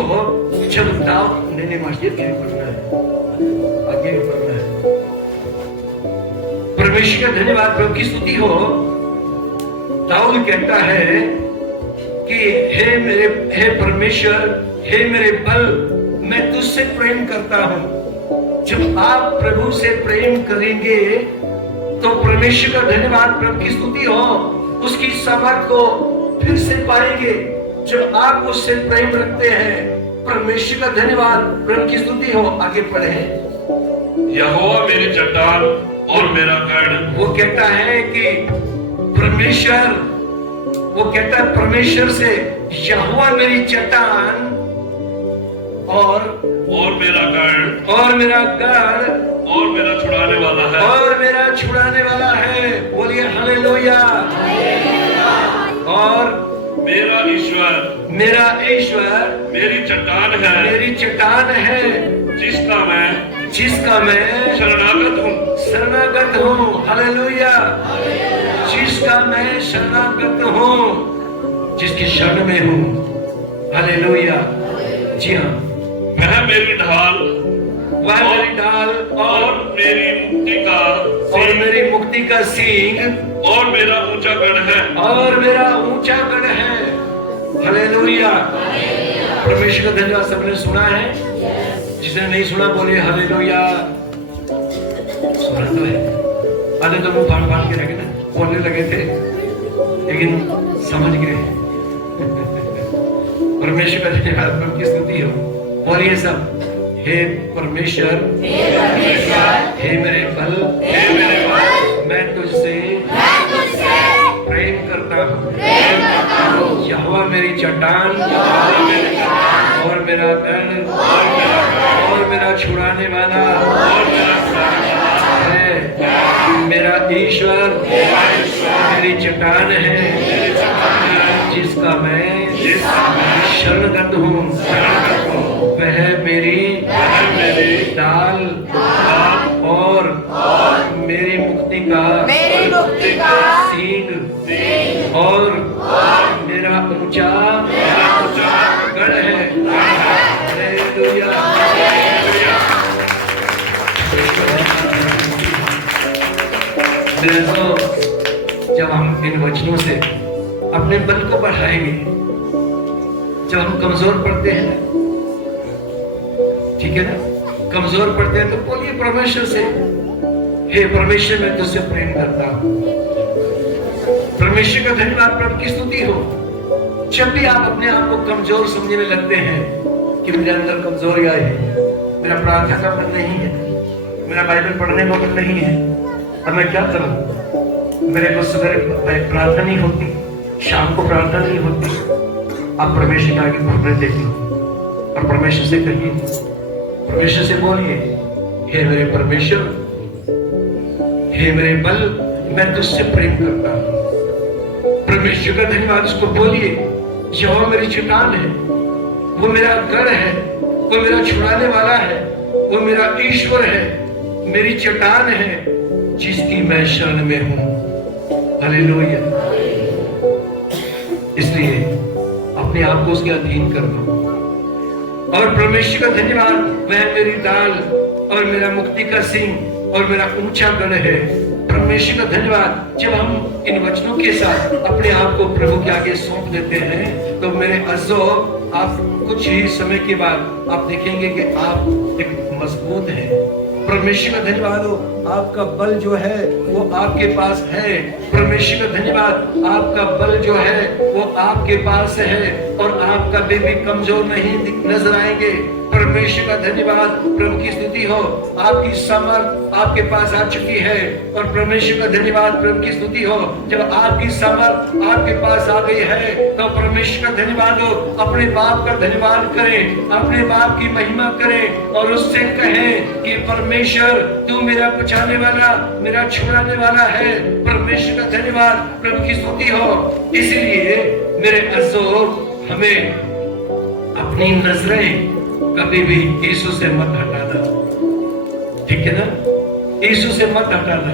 जब दाऊद, नहीं मास्टर आगे बढ़ना है, आगे बढ़ना है। परमेश्वर का धन्यवाद, प्रभु की स्तुति हो। दाऊद कहता है कि हे परमेश्वर, हे मेरे बल, मैं तुझसे प्रेम करता हूँ। जब आप प्रभु से प्रेम करेंगे तो परमेश्वर का धन्यवाद, प्रभु की स्तुति हो, उसकी सामर्थ को फिर से पाएंगे। जब आप उससे प्रेम रखते हैं, परमेश्वर का धन्यवाद, प्रभु की स्तुति हो। आगे पढ़े। यहोवा मेरी चट्टान और मेरा गढ़। वो कहता है कि परमेश्वर, वो कहता है परमेश्वर से, यहोवा मेरी चट्टान और मेरा गढ़, और मेरा गढ़, और मेरा छुड़ाने वाला है, और मेरा छुड़ाने वाला है। बोलिए हालेलुया। और मेरा ईश्वर, मेरा ईश्वर मेरी चट्टान है, मेरी चट्टान है, जिसका मैं शरणागत हूँ, शरणागत हूँ। हालेलुया, जिसका मैं शरणागत हूँ, जिसकी शरण में हूँ। हालेलुया। जी हाँ, वह मेरी ढाल, वह मेरी ढाल और मेरी मुक्ति का सींग, और मेरा ऊंचा गढ़ है, और मेरा ऊंचा गढ़ है। हालेलुया, परमेश्वर का धन्यवाद। सबने सुना है? जिसने नहीं सुना बोलिए हालेलुया। सुना तो है, आधे तो मुंह फाड़ के रखे ना, बोलने लगे थे लेकिन समझ गए। परमेश्वर का धन्यवाद, प्रभु की स्तुति हो। बोलिए सब, हे परमेश्वर, हे मेरे बल, मैं तुझसे प्रेम करता हूँ। यहोवा मेरी चट्टान और मेरा गढ़, और मेरा छुड़ाने वाला है। मेरा ईश्वर मेरी चट्टान है, जिसका मैं शरणगत हूँ। वह मेरी ढाल और मेरी मुक्ति का सींग और मेरा ऊंचा गढ़ है। हालेलुया। जब हम इन वचनों से अपने बल को बढ़ाएंगे, जब हम कमजोर पड़ते हैं, ठीक है ना, कमजोर पड़ते हैं तो बोलिए परमेश्वर से, हे परमेश्वर मैं तुझसे प्रेम करता हूं। परमेश्वर का धन्यवाद, प्रभु की स्तुति हो। जब भी आप अपने आप को कमजोर समझने लगते हैं कि मेरे अंदर कमजोरी आई है, मेरा प्रार्थना का मन नहीं है, मेरा बाइबल पढ़ने का मन नहीं है, अब मैं क्या करूं? मेरे को सवेरे प्रार्थना नहीं होती, शाम को प्रार्थना नहीं होती। आप परमेश्वर के आगे घुटने देखिए और परमेश्वर से कहिए, परमेश्वर से बोलिए, हे मेरे परमेश्वर, हे मेरे बल, मैं तुझसे प्रेम करता हूं। परमेश्वर का धन्यवाद, उसको बोलिए, यहोवा मेरी चट्टान है, वो मेरा गढ़ है, वो मेरा छुड़ाने वाला है, वो मेरा ईश्वर है, मेरी चट्टान है जिसकी मैं शरण में हूं। हालेलुया। इसलिए अपने आप को उसके अधीन कर दो और परमेश्वर का धन्यवाद, वह मेरी ढाल और मेरा मुक्ति का सिंह और मेरा ऊंचा गढ़ है। परमेश्वर का धन्यवाद। जब हम इन वचनों के साथ अपने आप को प्रभु के आगे सौंप देते हैं तो मेरे अज़ो, आप कुछ ही समय के बाद आप देखेंगे कि आप एक मजबूत हैं। परमेश्वर का धन्यवाद हो, आपका बल जो है वो आपके पास है। परमेश्वर का धन्यवाद, आपका बल जो है वो आपके पास है और आप कभी भी कमजोर नहीं नजर आएंगे। परमेश्वर का धन्यवाद, प्रभु की स्तुति हो, आपकी समर्थ आपके पास आ चुकी है। और परमेश्वर का धन्यवाद, प्रभु की स्तुति हो, जब आपकी समर्थ आपके पास आ गई है तो परमेश्वर का धन्यवाद हो। अपने बाप का धन्यवाद करें, अपने बाप की महिमा करें और उससे कहें कि परमेश्वर तू मेरा बचाने वाला, मेरा छुड़ाने वाला है। परमेश्वर का धन्यवाद, प्रभु की स्तुति हो। इसलिए मेरे अज़ो, हमें अपनी नजरें कभी भी यीशु से मत हटाना, ठीक है ना? यीशु से मत हटाना।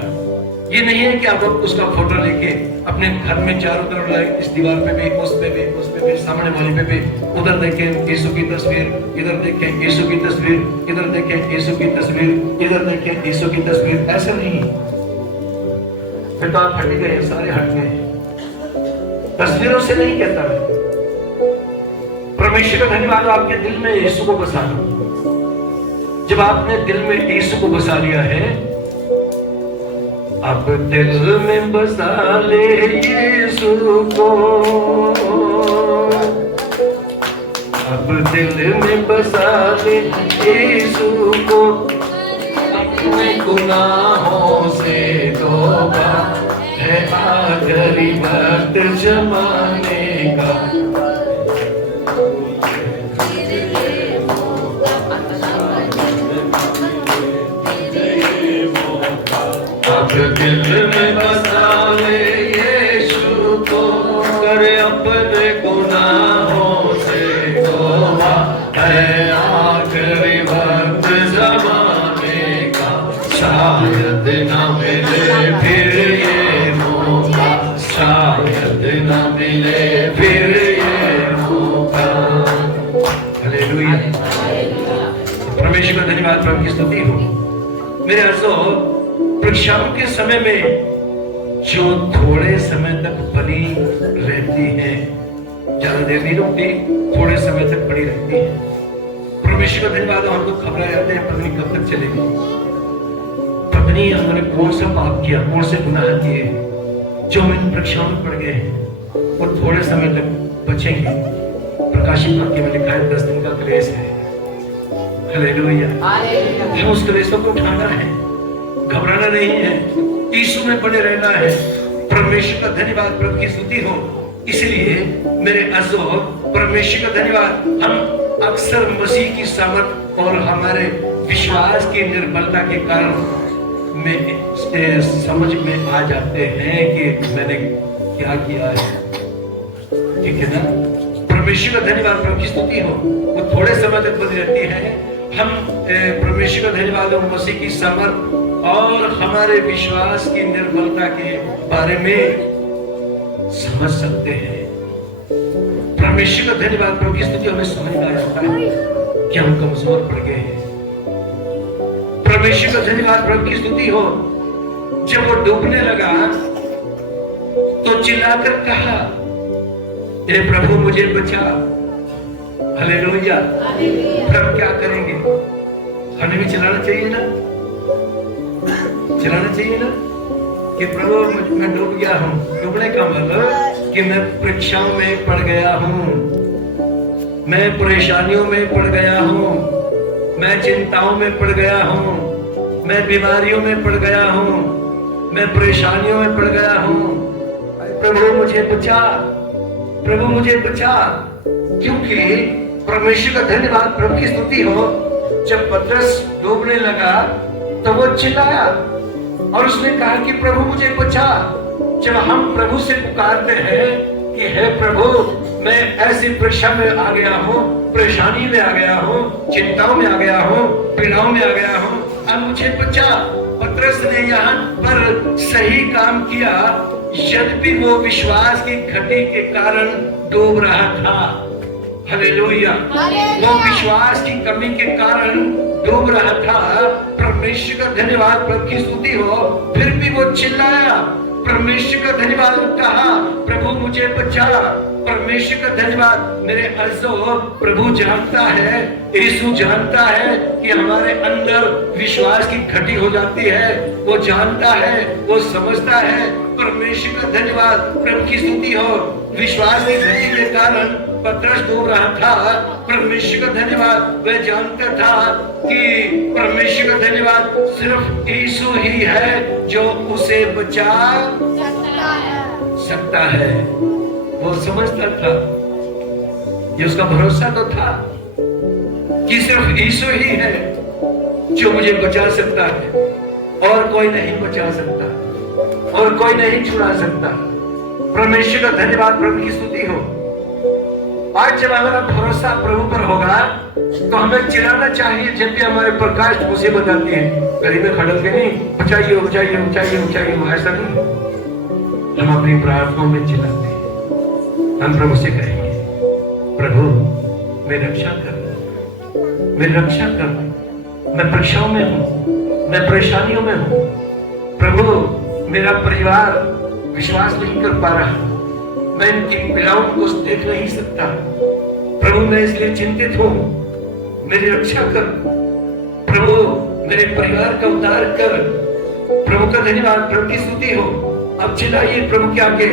ये नहीं है कि आप उसका फोटो लेके अपने घर में चारों तरफ लाए, इस दीवार पे भी, उस पे भी, सामने वाले पे भी, उधर देखें यीशु की तस्वीर, इधर देखें यीशु की तस्वीर, इधर देखें यीशु की तस्वीर, इधर देखें यीशु की तस्वीर। ऐसा नहीं, फिर तो आप हट गए, सारे हट गए। तस्वीरों से नहीं कहता मैं। परमेश्वर का धन्यवाद, आपके दिल में यीशु को बसा लो। जब आपने दिल में यीशु को बसा लिया है, अब दिल में बसा ले यीशु को, अब दिल में बसा ले यीशु को, अपने गुनाहों से तौबा है आखिरी वक्त जमाने का। अब दिल में बसा ले यीशु को, करे अपने गुनाहों से तौबा है आखिरी वक्त ज़माने का। शायद न मिले फिर ये मौका, शायद न मिले फिर ये मौका। हालेलुया। परमेश्वर का धन्यवाद, प्रभु की स्तुति हो। मेरे अज़ो, परीक्षाओं के समय में जो थोड़े समय तक बनी रहती है, ज्यादा देर नहीं रुकती, थोड़े समय तक बनी रहती है। परमेश्वर का धन्यवाद, हमको घबरा जाते हैं, पत्नी कब तक चलेगी, पत्नी हमने कौन सा पाप किया, कौन से गुनाह किए जो हम इन परीक्षाओं में पड़ गए हैं, और थोड़े समय तक बचेंगे। प्रकाशित वाक्य में लिखा है 10 दिन का क्लेश है। हालेलुया। हम उस क्लेशों को उठाना है, घबराना नहीं है, यीशु में बने रहना है। परमेश्वर का धन्यवाद, प्रभु की स्तुति हो। इसलिए मेरे अज़ो, परमेश्वर का धन्यवाद, हम अक्सर मसीह की सामर्थ और हमारे विश्वास की निर्बलता के कारण में समझ में आ जाते हैं कि मैंने क्या किया है, ठीक है ना? परमेश्वर का धन्यवाद, प्रभु की स्तुति हो। वो थोड़े समय तक बनी रहती है। हम परमेश्वर का धन्यवाद और मसीह की सामर्थ और हमारे विश्वास की निर्बलता के बारे में समझ सकते हैं। परमेश्वर का धन्यवाद, प्रभु की स्तुति, हमें समझ में आ जाता है कि हम कमजोर पड़ गए हैं। परमेश्वर का धन्यवाद, प्रभु की स्तुति हो। जब वो डूबने लगा तो चिल्लाकर कहा, हे प्रभु मुझे बचा। हालेलुया। प्रभु क्या करेंगे? हमें भी चिल्लाना चाहिए ना, चिल्लाना चाहिए ना कि प्रभु मैं डूब गया हूँ। डूबने का मतलब कि मैं परीक्षाओं में पड़ गया हूँ, मैं परेशानियों में पड़ गया हूँ, मैं चिंताओं में पड़ गया हूँ, मैं बीमारियों में पड़ गया हूँ, मैं परेशानियों में पड़ गया हूँ। प्रभु मुझे बचा, प्रभु मुझे बचा। क्योंकि परमेश्वर का धन्यवाद, प्रभु की स्तुति हो। जब पतरस डूबने लगा तो वो चिल्लाया और उसने कहा कि प्रभु मुझे बचा। जब हम प्रभु से पुकारते हैं कि हे प्रभु, मैं ऐसी परीक्षा में आ गया हूँ, परेशानी में आ गया हूँ, चिंताओं में आ गया हूँ, पीड़ाओं में आ गया हूँ, अब मुझे बचा। पतरस ने यहाँ पर सही काम किया, यद्यपि वो विश्वास की घटी के कारण डूब रहा था। हालेलुया। वो विश्वास की कमी के कारण डूब रहा था। परमेश्वर का धन्यवाद, प्रभु की स्तुति हो। फिर भी वो चिल्लाया, परमेश्वर का धन्यवाद कहा, प्रभु मुझे बचा। परमेश्वर का धन्यवाद। मेरे अर्जो, प्रभु जानता है, यीशु जानता है कि हमारे अंदर विश्वास की घटी हो जाती है। वो जानता है, वो समझता है। परमेश्वर का धन्यवाद, प्रभु की स्तुति हो। विश्वास की घटी के कारण पतरस डूब रहा था। परमेश्वर का धन्यवाद, वह जानता था कि परमेश्वर का धन्यवाद सिर्फ यीशु ही है जो उसे बचा सकता है। वो समझता था, ये उसका भरोसा तो था कि सिर्फ यीशु ही है जो मुझे बचा सकता है, और कोई नहीं बचा सकता, और कोई नहीं छुड़ा सकता। परमेश्वर का धन्यवाद, प्रभु की स्तुति हो। आज जब हमारा भरोसा प्रभु पर होगा तो हमें चिल्लाना चाहिए जब भी हमारे पर कष्ट मुसीबत आती है। गली में खड़े के नहीं, ऊंचाइए ऊंचाइए ऊंचाइए ऊंचाइए, ऐसा नहीं। हम अपनी प्रार्थनाओं में चिल्लाते हैं। हम प्रभु से कहेंगे, प्रभु मेरी रक्षा कर, मेरी रक्षा कर। मैं परीक्षाओं में हूँ, मैं परेशानियों में हूँ। प्रभु मेरा परिवार विश्वास नहीं कर पा रहा, मैं इनकी पीड़ाओं को देख नहीं सकता। प्रभु मैं इसलिए चिंतित हूँ, मेरी रक्षा कर। प्रभु मेरे परिवार का उद्धार कर। प्रभु का धन्यवाद, प्रभु की स्तुति हो। अब चिल्लाइए प्रभु के आगे,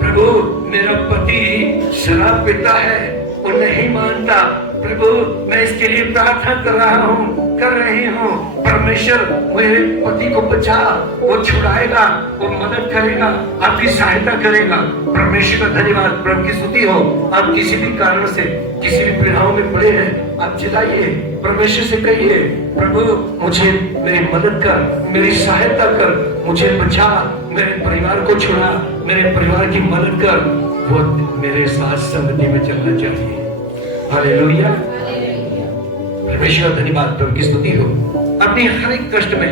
प्रभु मेरा पति शराब पीता है, वो नहीं मानता। प्रभु मैं इसके लिए प्रार्थना कर रहा हूँ, कर रही हूँ। परमेश्वर मेरे पति को बचा, वो छुड़ाएगा, वो मदद करेगा, आपकी सहायता करेगा। परमेश्वर का धन्यवाद, प्रभु की स्तुति हो। आप किसी भी कारण से किसी भी पीड़ाओं में पड़े हैं, आप चिल्लाइए, परमेश्वर से कहिए, प्रभु मुझे मेरी मदद कर, मेरी सहायता कर, मुझे बचा, मेरे परिवार को छुड़ा, मेरे परिवार की मदद कर। वो मेरे साथ संगति में चलना चाहिए। हालेलुया। परमेश्वर का धन्यवाद, प्रभु की स्तुति हो। अपनी हर एक कष्ट में,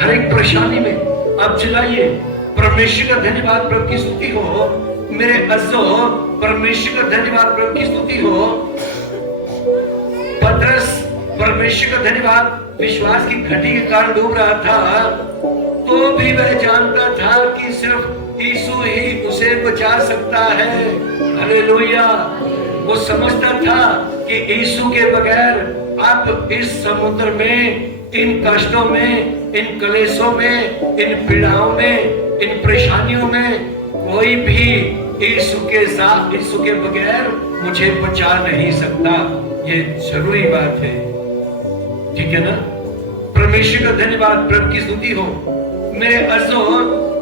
हर एक परेशानी में आप चिल्लाइए, परमेश्वर का धन्यवाद, प्रभु की स्तुति हो। मेरे अज्जो, परमेश्वर का धन्यवाद, प्रभु की स्तुति हो। पतरस परमेश्वर का धन्यवाद, विश्वास की घटी के कारण डूब रहा था, तो भी वह जानता था कि सिर्फ यीशु ही उसे बचा सकता है। हालेलुया। वो समझता था कि यीशु के बगैर अब इस समुद्र में, इन कष्टों में, इन क्लेशों में, इन पीड़ाओं में, इन परेशानियों में कोई भी यीशु के साथ, यीशु के बगैर मुझे बचा नहीं सकता। ये जरूरी बात है, ठीक है ना। परमेश्वर का धन्यवाद, प्रभु की स्तुति हो। मेरे अज़ो,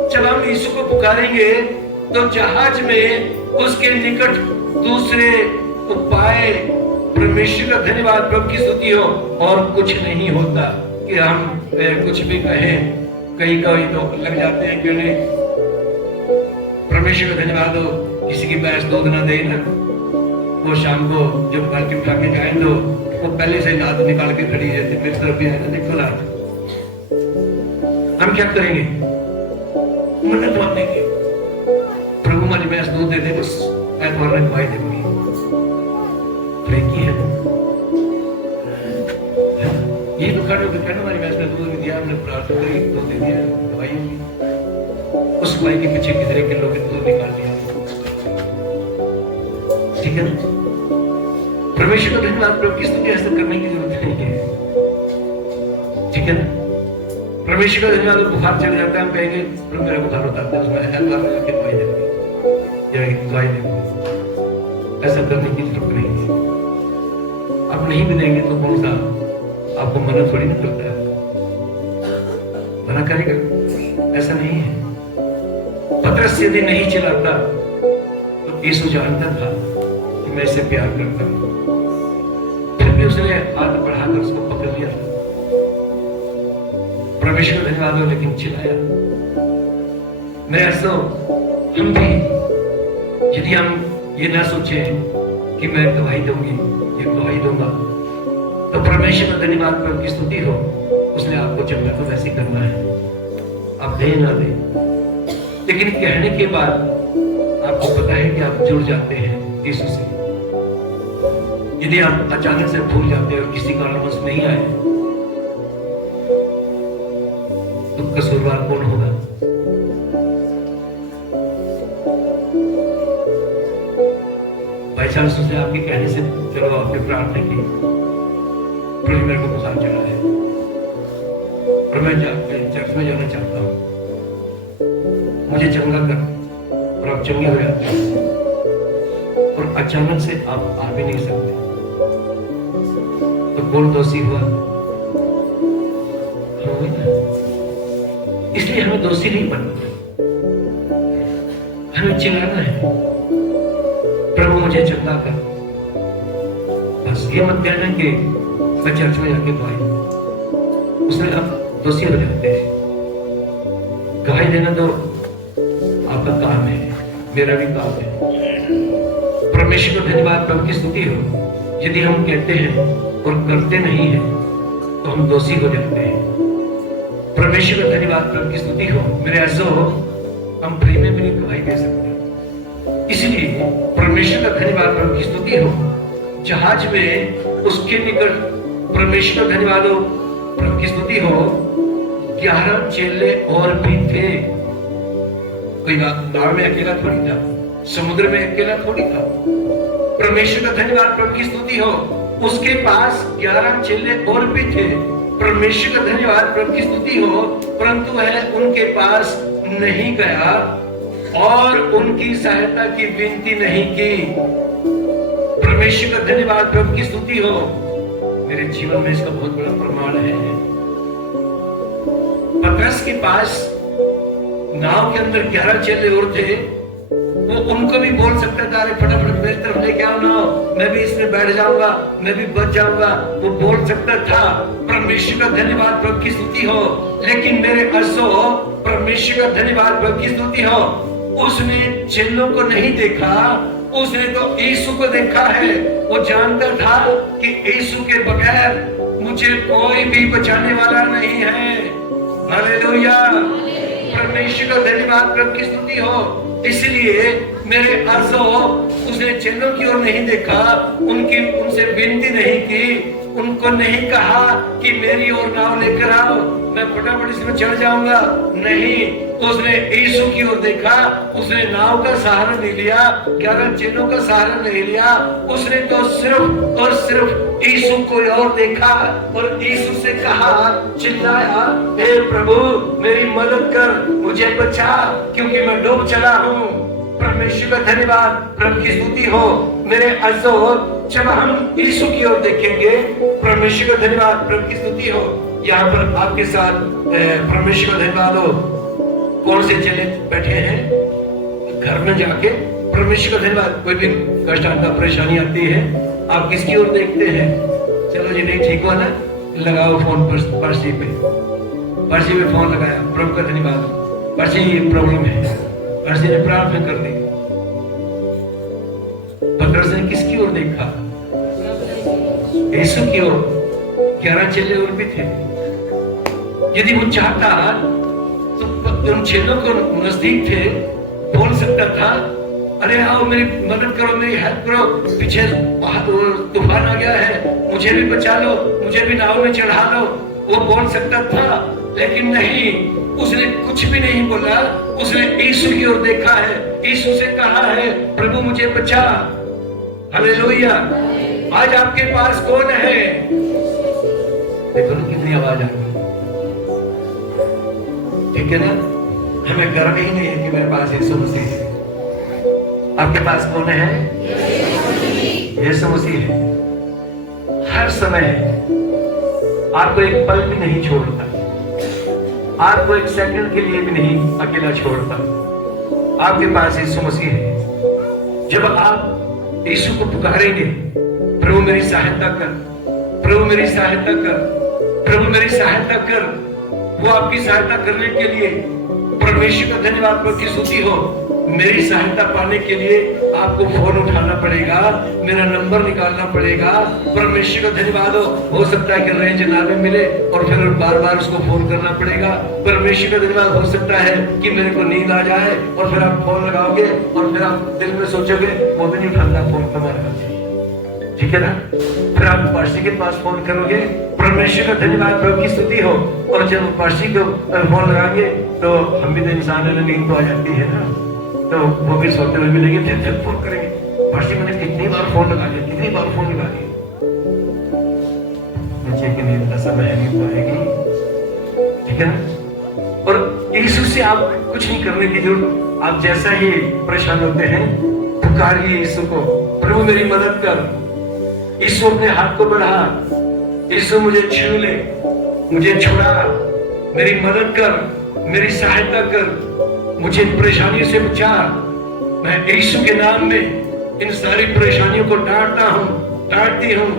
जब हम यीशु को पुकारेंगे तो जहाज में उसके निकट दूसरे उपाय, परमेश्वर का धन्यवाद, प्रभु की स्तुति हो। और कुछ नहीं होता कि हम कुछ भी कहें, कहीं कहीं तो लग जाते हैं कहने, परमेश्वर का धन्यवाद हो। किसी की भैंस दूध ना दे ना, वो शाम को जब घर के उठा के जाए तो वो पहले से लात निकाल के खड़ी रहती, मेरी तरफ भी है ना, देखो लात। हम क्या करेंगे? मन्नत मांगेंगे, प्रभु हमारी भैंस दूध दे दे, बस ऐतवार में दवाई देंगी। है ये तो खड़े होकर कहना, हमारी भैंस ने दूध नहीं दिया, हमने प्रार्थना करी, दूध दे दिया, दवाई होगी। उस दवाई के पीछे कितने किलो के दूध निकाल लिया, ठीक है ना। परमेश्वर का धन्यवाद, प्रभु की स्तुति ऐसा करने की जरूरत नहीं है, ठीक है ना। परमेश्वर का धन्यवाद, बुखार चढ़ जाता है, हम कहेंगे प्रभु मेरा बुखार होता है, उसमें ऐतवार में जाके दवाई देंगे या दवाई देंगे। ऐसा करने की जरूरत नहीं है। आप नहीं भी देंगे तो कौन सा आपको मना थोड़ी ना करता है, मना करेगा, ऐसा नहीं है। पतरस यदि नहीं चिल्लाता तो यीशु जानता था कि मैं इससे प्यार करता हूं, फिर भी उसने हाथ बढ़ाकर उसको पकड़ लिया। परमेश्वर का धन्यवाद हो, लेकिन चिल्लाया। मेरे ऐसा हम भी यदि हम ये ना सोचें कि मैं गवाही दूंगी, ये गवाही दूंगा, तो परमेश्वर का धन्यवाद प्रभु की स्तुति हो। उसने आपको चंगा तो वैसे करना है, आप दे ना दे, लेकिन कहने के बाद आपको पता है कि आप जुड़ जाते हैं यीशु से। यदि आप अचानक से भूल जाते हैं और किसी कारणवश नहीं आए, तो कसूरवार कौन होगा? बाई चांस उसने आपके कहने से, चलो आपने प्रार्थना की, प्रभु मेरे को बुखार चढ़ा है और मैं चर्च में जाना चाहता हूँ, मुझे चंगा कर, और आप चंगे हो जाते हैं और अचानक से आप आ भी नहीं सकते, तो कौन दोषी हुआ? इसलिए हमें दोषी नहीं बनना, हमें चिल्लाना है, प्रभु मुझे चंगा कर। बस ये मत कहना कि मैं चर्च में जाके गवाही, उसमें आप दोषी हो जाते हैं। गवाही देना तो आपका काम है, मेरा भी काम है। परमेश्वर को धन्यवाद प्रभु की स्तुति हो। यदि हम कहते हैं और करते नहीं हैं, तो हम दोषी हो जाते हैं। परमेश्वर को धन्यवाद प्रभु की स्तुति हो। मेरे अज़ो, हम फ्री में भी नहीं गवाही दे सकते, इसलिए परमेश्वर का धन्यवाद प्रभु की स्तुति हो। जहाज में उसके निकट परमेश्वर का धन्यवाद हो प्रभु की स्तुति हो। 11 चेले और भी थे। कोई नाव में अकेला थोड़ी था, समुद्र में अकेला थोड़ी था। परमेश्वर का धन्यवाद प्रभु की स्तुति हो। उसके पास 11 चेले और भी थे। परमेश्वर का धन्यवाद प्रभु की स्तुति हो। परंतु वह उनके पास नहीं गया और उनकी सहायता की विनती नहीं की। परमेश्वर का धन्यवाद प्रभु की स्तुति हो। मेरे जीवन में इसका बहुत बड़ा प्रमाण है। पतरस के पास नाव के अंदर 11 चेले और थे। वो उनको भी बोल सकता था, अरे फटाफट मेरी तरफ लेके आओ नाव, मैं भी इसमें बैठ जाऊंगा, मैं भी बच जाऊंगा। वो बोल सकता था। परमेश्वर का धन्यवाद प्रभु की स्तुति हो। लेकिन मेरे अज़ो, परमेश्वर का धन्यवाद प्रभु की स्तुति हो। उसने चेलों को नहीं देखा, उसने तो यीशु को देखा है। वो जानता था कि यीशु के बगैर मुझे कोई भी बचाने वाला नहीं है। हालेलुया, परमेश्वर का धन्यवाद प्रभु की स्तुति हो। इसलिए मेरे अज़ो, उसने चेलों की ओर नहीं देखा, उनसे विनती नहीं की, उनको नहीं कहा कि मेरी ओर नाव लेकर आओ, मैं फटाफट इसमें चढ़ जाऊंगा। नहीं, तो उसने यीशु की ओर देखा। उसने नाव का सहारा नहीं लिया, 11 चेलों का सहारा नहीं लिया। उसने तो सिर्फ और सिर्फ यीशु को और देखा और यीशु से कहा, चिल्लाया, हे प्रभु मेरी मदद कर, मुझे बचा, क्योंकि मैं डूब चला हूँ। परमेश्वर का धन्यवाद प्रभु की स्तुति हो। मेरे अज़ो, जब हम यीशु की ओर देखेंगे, परमेश्वर का धन्यवाद प्रभु की स्तुति हो। यहाँ पर आपके साथ परमेश्वर का धन्यवाद हो। कौन से चेले बैठे हैं घर में जाके? परमेश्वर का धन्यवाद। कोई भी कष्ट आता, परेशानी आती है, आप किसकी ओर देखते हैं? चलो जी, नहीं ठीक हुआ ना, लगाओ फोन पर्ची पे फोन लगाया, प्रभु का धन्यवाद, पर्ची ये प्रॉब्लम है, पर्ची ने प्रार्थना कर दी। पतरस ने किसकी ओर देखा? यीशु की ओर। 11 चेले और भी थे। यदि वो चाहता तो उन चेलों को नजदीक थे, बोल सकता था, अरे आओ मेरी मदद करो, मेरी हेल्प करो, पीछे तूफान आ गया है, मुझे भी बचा लो, मुझे भी नाव में चढ़ा लो। वो बोल सकता था, लेकिन नहीं, उसने कुछ भी नहीं बोला। उसने यीशु की ओर देखा है, यीशु से कहा है, प्रभु मुझे बचा। हालेलुया। आज आपके पास कौन है? देखो ना कितनी आवाज आ गई, ठीक है ना? हमें गर्व ही नहीं है कि मेरे पास यीशु मसीह है। आपके पास कौन है? यीशु मसीह है। हर समय आपको एक पल भी नहीं छोड़ता, आपको एक सेकंड के लिए भी नहीं अकेला छोड़ता। आपके पास यीशु मसीह है। जब आप यीशु को पुकारेंगे, प्रभु मेरी सहायता कर, प्रभु मेरी सहायता कर, प्रभु मेरी सहायता कर, वो आपकी सहायता करने के लिए, परमेश्वर का धन्यवाद प्रभु की स्तुति हो, मेरी सहायता पाने के लिए आपको फोन उठाना पड़ेगा, मेरा नंबर निकालना पड़ेगा। परमेश्वर का धन्यवाद हो सकता है कि रेंज ना भी मिले और फिर बार बार उसको फोन करना पड़ेगा। परमेश्वर का धन्यवाद हो सकता है कि मेरे को नींद आ जाए और फिर आप फोन लगाओगे और फिर आप दिल में सोचोगे वो भी नहीं उठाना फोन तुम्हारा, ठीक है ना। फिर आप पार्सी के पास फोन करोगे, परमेश्वर का धन्यवाद, प्रभु की स्तुति हो। और जब पार्सी को फोन लगाएंगे तो हम भी तो इंसान है, नींद तो आ जाती है ना, तो वो भी सोते हुए मिलेंगे, फिर फोन करेंगे। पार्सी मैंने कितनी बार फोन लगा दिया, कितनी बार फोन लगा दिया। बच्चे की नींद का समय नहीं तो आएगी, ठीक है ना। और यीशु से आप कुछ नहीं करने की जरूरत। आप जैसा ही परेशान होते हैं पुकारिए यीशु को, प्रभु मेरी मदद कर। यीशु अपने हाथ को बढ़ा, यीशु मुझे छू ले, मुझे छुड़ा, मेरी मदद कर, मेरी सहायता कर, मुझे परेशानी से बचा। मैं यीशु के नाम में इन सारी परेशानियों को डांटती हूँ।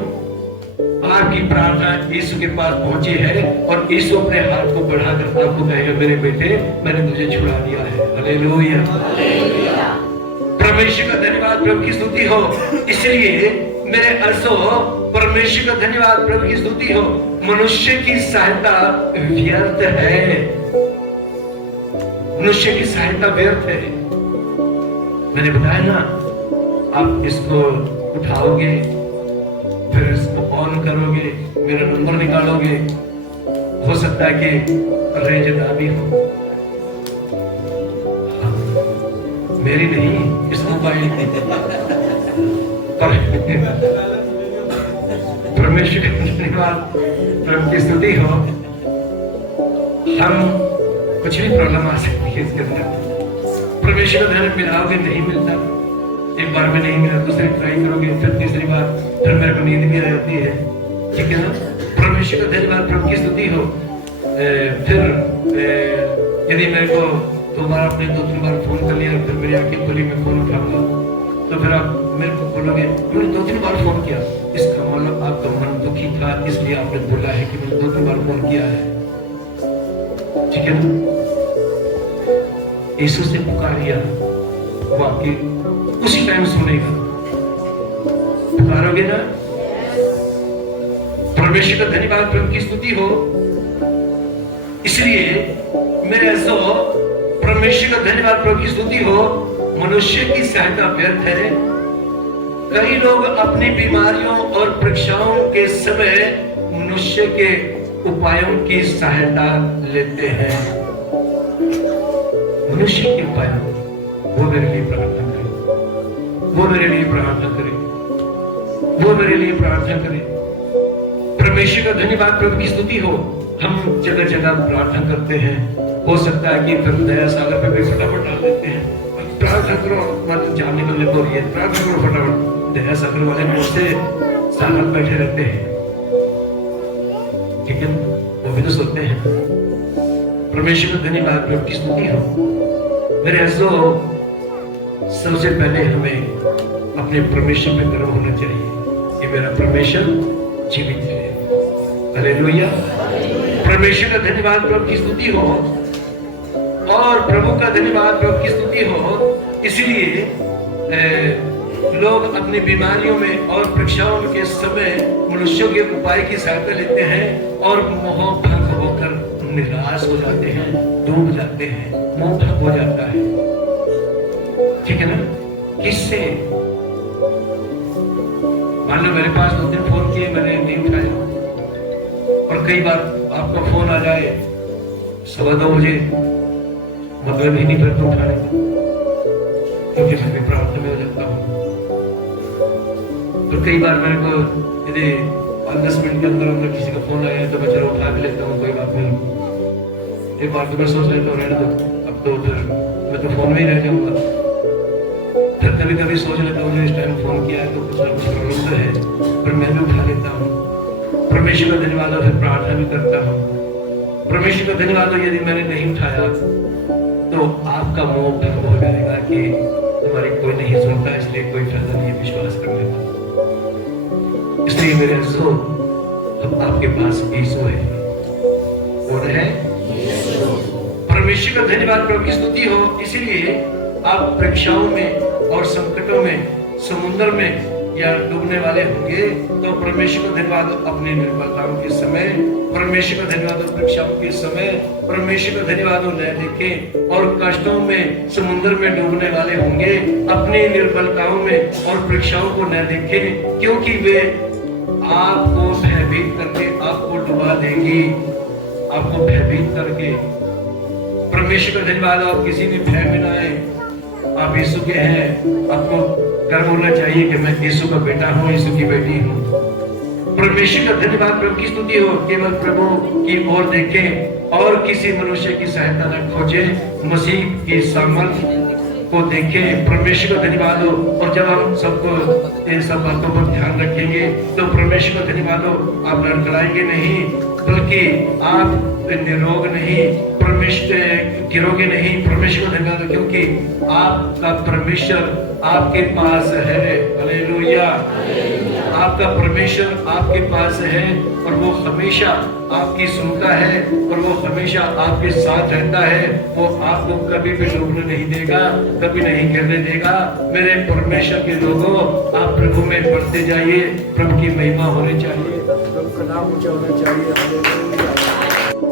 आपकी प्रार्थना यीशु के पास पहुंची है और यीशु अपने हाथ को बढ़ाकर आपको कहेगा मेरे बेटे मैंने तुझे छुड़ा दिया है। हालेलुया, परमेश्वर का धन्यवाद, प्रभु की स्तुति हो। इसलिए मेरे अर्जो परमेश्वर का धन्यवाद, प्रभु की स्तुति हो। मनुष्य की सहायता व्यर्थ है, मनुष्य की सहायता व्यर्थ है। मैंने बताया ना, आप इसको उठाओगे, फिर इसको ऑन करोगे, मेरा नंबर निकालोगे, हो सकता है कि रेंज ना भी हो, मेरी नहीं, इस मोबाइल की। परमेश्वर का धन्यवाद, प्रभु की स्तुति हो। हम कुछ भी प्रॉब्लम आ सकती है इसके अंदर, परमेश्वर का ध्यान मिलाओगे नहीं मिलता, एक बार में नहीं मिला, दूसरी ट्राई करोगे, फिर तीसरी बार, फिर मेरे को नींद भी रहती है, ठीक है ना। परमेश्वर का धन्यवाद, प्रभु की स्तुति हो। फिर यदि मेरे को दो बार आपने 2-3 बार फोन कर लिया, फिर मेरी आंखें खुली, मैं फोन उठाऊंगा, तो फिर आप मेरे को बोलोगे मैंने 2-3 बार फोन किया, इसका मतलब आपका मन दुखी था, इसलिए आपने बोला है कि मैंने 2-3 बार फोन किया है, ठीक है ना। यीशु से पुकारिया, वो आपकी उसी टाइम सुनेगा। पुकारोगे ना। परमेश्वर का धन्यवाद, प्रभु की स्तुति हो। इसलिए मेरे ऐसा परमेश्वर का धन्यवाद, प्रभु की स्तुति हो। मनुष्य की सहायता व्यर्थ है। कई लोग अपनी बीमारियों और परीक्षाओं के समय मनुष्य के उपायों की सहायता लेते हैं। मनुष्य के उपाय, वो मेरे लिए प्रार्थना करे, वो मेरे लिए प्रार्थना करे, वो मेरे लिए प्रार्थना करे। परमेश्वर का धन्यवाद, प्रभु की स्तुति हो। हम जगह जगह प्रार्थना करते हैं, हो सकता है कि फिर दया सागर पे भी फटाफट डाल देते हैं, प्रार्थना करो, मत जाने को ले बोलिए, प्रार्थना करो फटाफट। दया सागर वाले मुझसे साल बैठे रहते हैं, ठीक है, वो भी तो सोते हैं। परमेश्वर का धन्यवाद, प्रभु की स्तुति हो। मेरे ऐसो सबसे पहले हमें अपने परमेश्वर पे गर्व होना चाहिए कि मेरा परमेश्वर जीवित है। हालेलुया, परमेश्वर का धन्यवाद, प्रभु की स्तुति हो। और प्रभु का धन्यवाद, प्रभु की स्तुति हो। इसीलिए लोग अपनी बीमारियों में और परीक्षाओं के समय मनुष्यों के उपाय की सहायता लेते हैं और मोह भंग होकर निराश हो जाते हैं, डूब जाते हैं, मोह भंग हो जाता है, ठीक है ना। किससे? मान लो मेरे पास 2 दिन फोन किए, मैंने नहीं उठाया, और कई बार आपका फोन आ जाए 2:15 बजे, मतलब ही नहीं फिर तो उठाने का, क्योंकि मैं भी प्रार्थना में हो जाता हूँ। तो कई बार मेरे को यदि 5-10 मिनट के अंदर अंदर किसी का फोन आया है तो मैं चलो उठा भी लेता हूँ, कोई बात नहीं। एक बार तो मैं सोच लेता हूँ रहने दो, अब तो फिर मैं तो फोन में ही रह जाऊंगा। फिर कभी कभी सोच लेता हूँ इस टाइम फोन किया है तो कुछ ना कुछ प्रॉब्लम तो है, पर मैं भी उठा लेता हूँ। परमेश्वर का धन्यवाद हो, फिर प्रार्थना भी करता हूँ। परमेश्वर का धन्यवाद हो, यदि मैंने नहीं उठाया तो आपका मोह भंग हो जाएगा कि तुम्हारी कोई नहीं सुनता, इसलिए कोई फायदा नहीं विश्वास करने का। इसलिए मेरे दोस्तों, अब आपके पास यीशु है। कौन है? परमेश्वर का धन्यवाद, प्रभु की स्तुति हो। इसीलिए आप परीक्षाओं में और संकटों में, समुद्र में या डूबने वाले होंगे, तो परमेश्वर को धन्यवाद अपनी निर्बलताओं के समय, परमेश्वर को धन्यवाद परीक्षाओं के समय, परमेश्वर को धन्यवाद न देखें। और कष्टों में, समुद्र में डूबने वाले होंगे, अपनी निर्बलताओं में और परीक्षाओं को न देखें, क्योंकि वे आपको भयभीत करके आपको डुबा देंगी, आपको भयभीत करके। परमेश्वर का धन्यवाद, आप किसी भी भय में ना आए, आप यीशु के हैं। आपको गर्व होना चाहिए कि मैं यीशु का बेटा हूँ, यीशु की बेटी हूँ। परमेश्वर का धन्यवाद, प्रभु की स्तुति हो। केवल प्रभु की ओर देखें और किसी मनुष्य की सहायता न खोजें, मसीह की सामर्थ को देखें। परमेश्वर का धन्यवाद हो। और जब हम सबको इन सब बातों पर ध्यान रखेंगे तो परमेश्वर का धन्यवाद हो, आप लड़खड़ाएंगे नहीं, बल्कि आप निरोग नहीं, परमेश्वर गिरोगे नहीं। परमेश्वर को धन्यवाद हो, क्योंकि आपका परमेश्वर आपके पास है। हालेलुया। आपका परमेश्वर आपके पास है और वो हमेशा आपकी सुनता है और वो हमेशा आपके साथ रहता है। वो आपको कभी भी डूबने नहीं देगा, कभी नहीं गिरने देगा। मेरे परमेश्वर के लोगों, आप प्रभु में बढ़ते जाइए, प्रभु की महिमा होनी चाहिए, प्रभु का नाम ऊंचा होना चाहिए।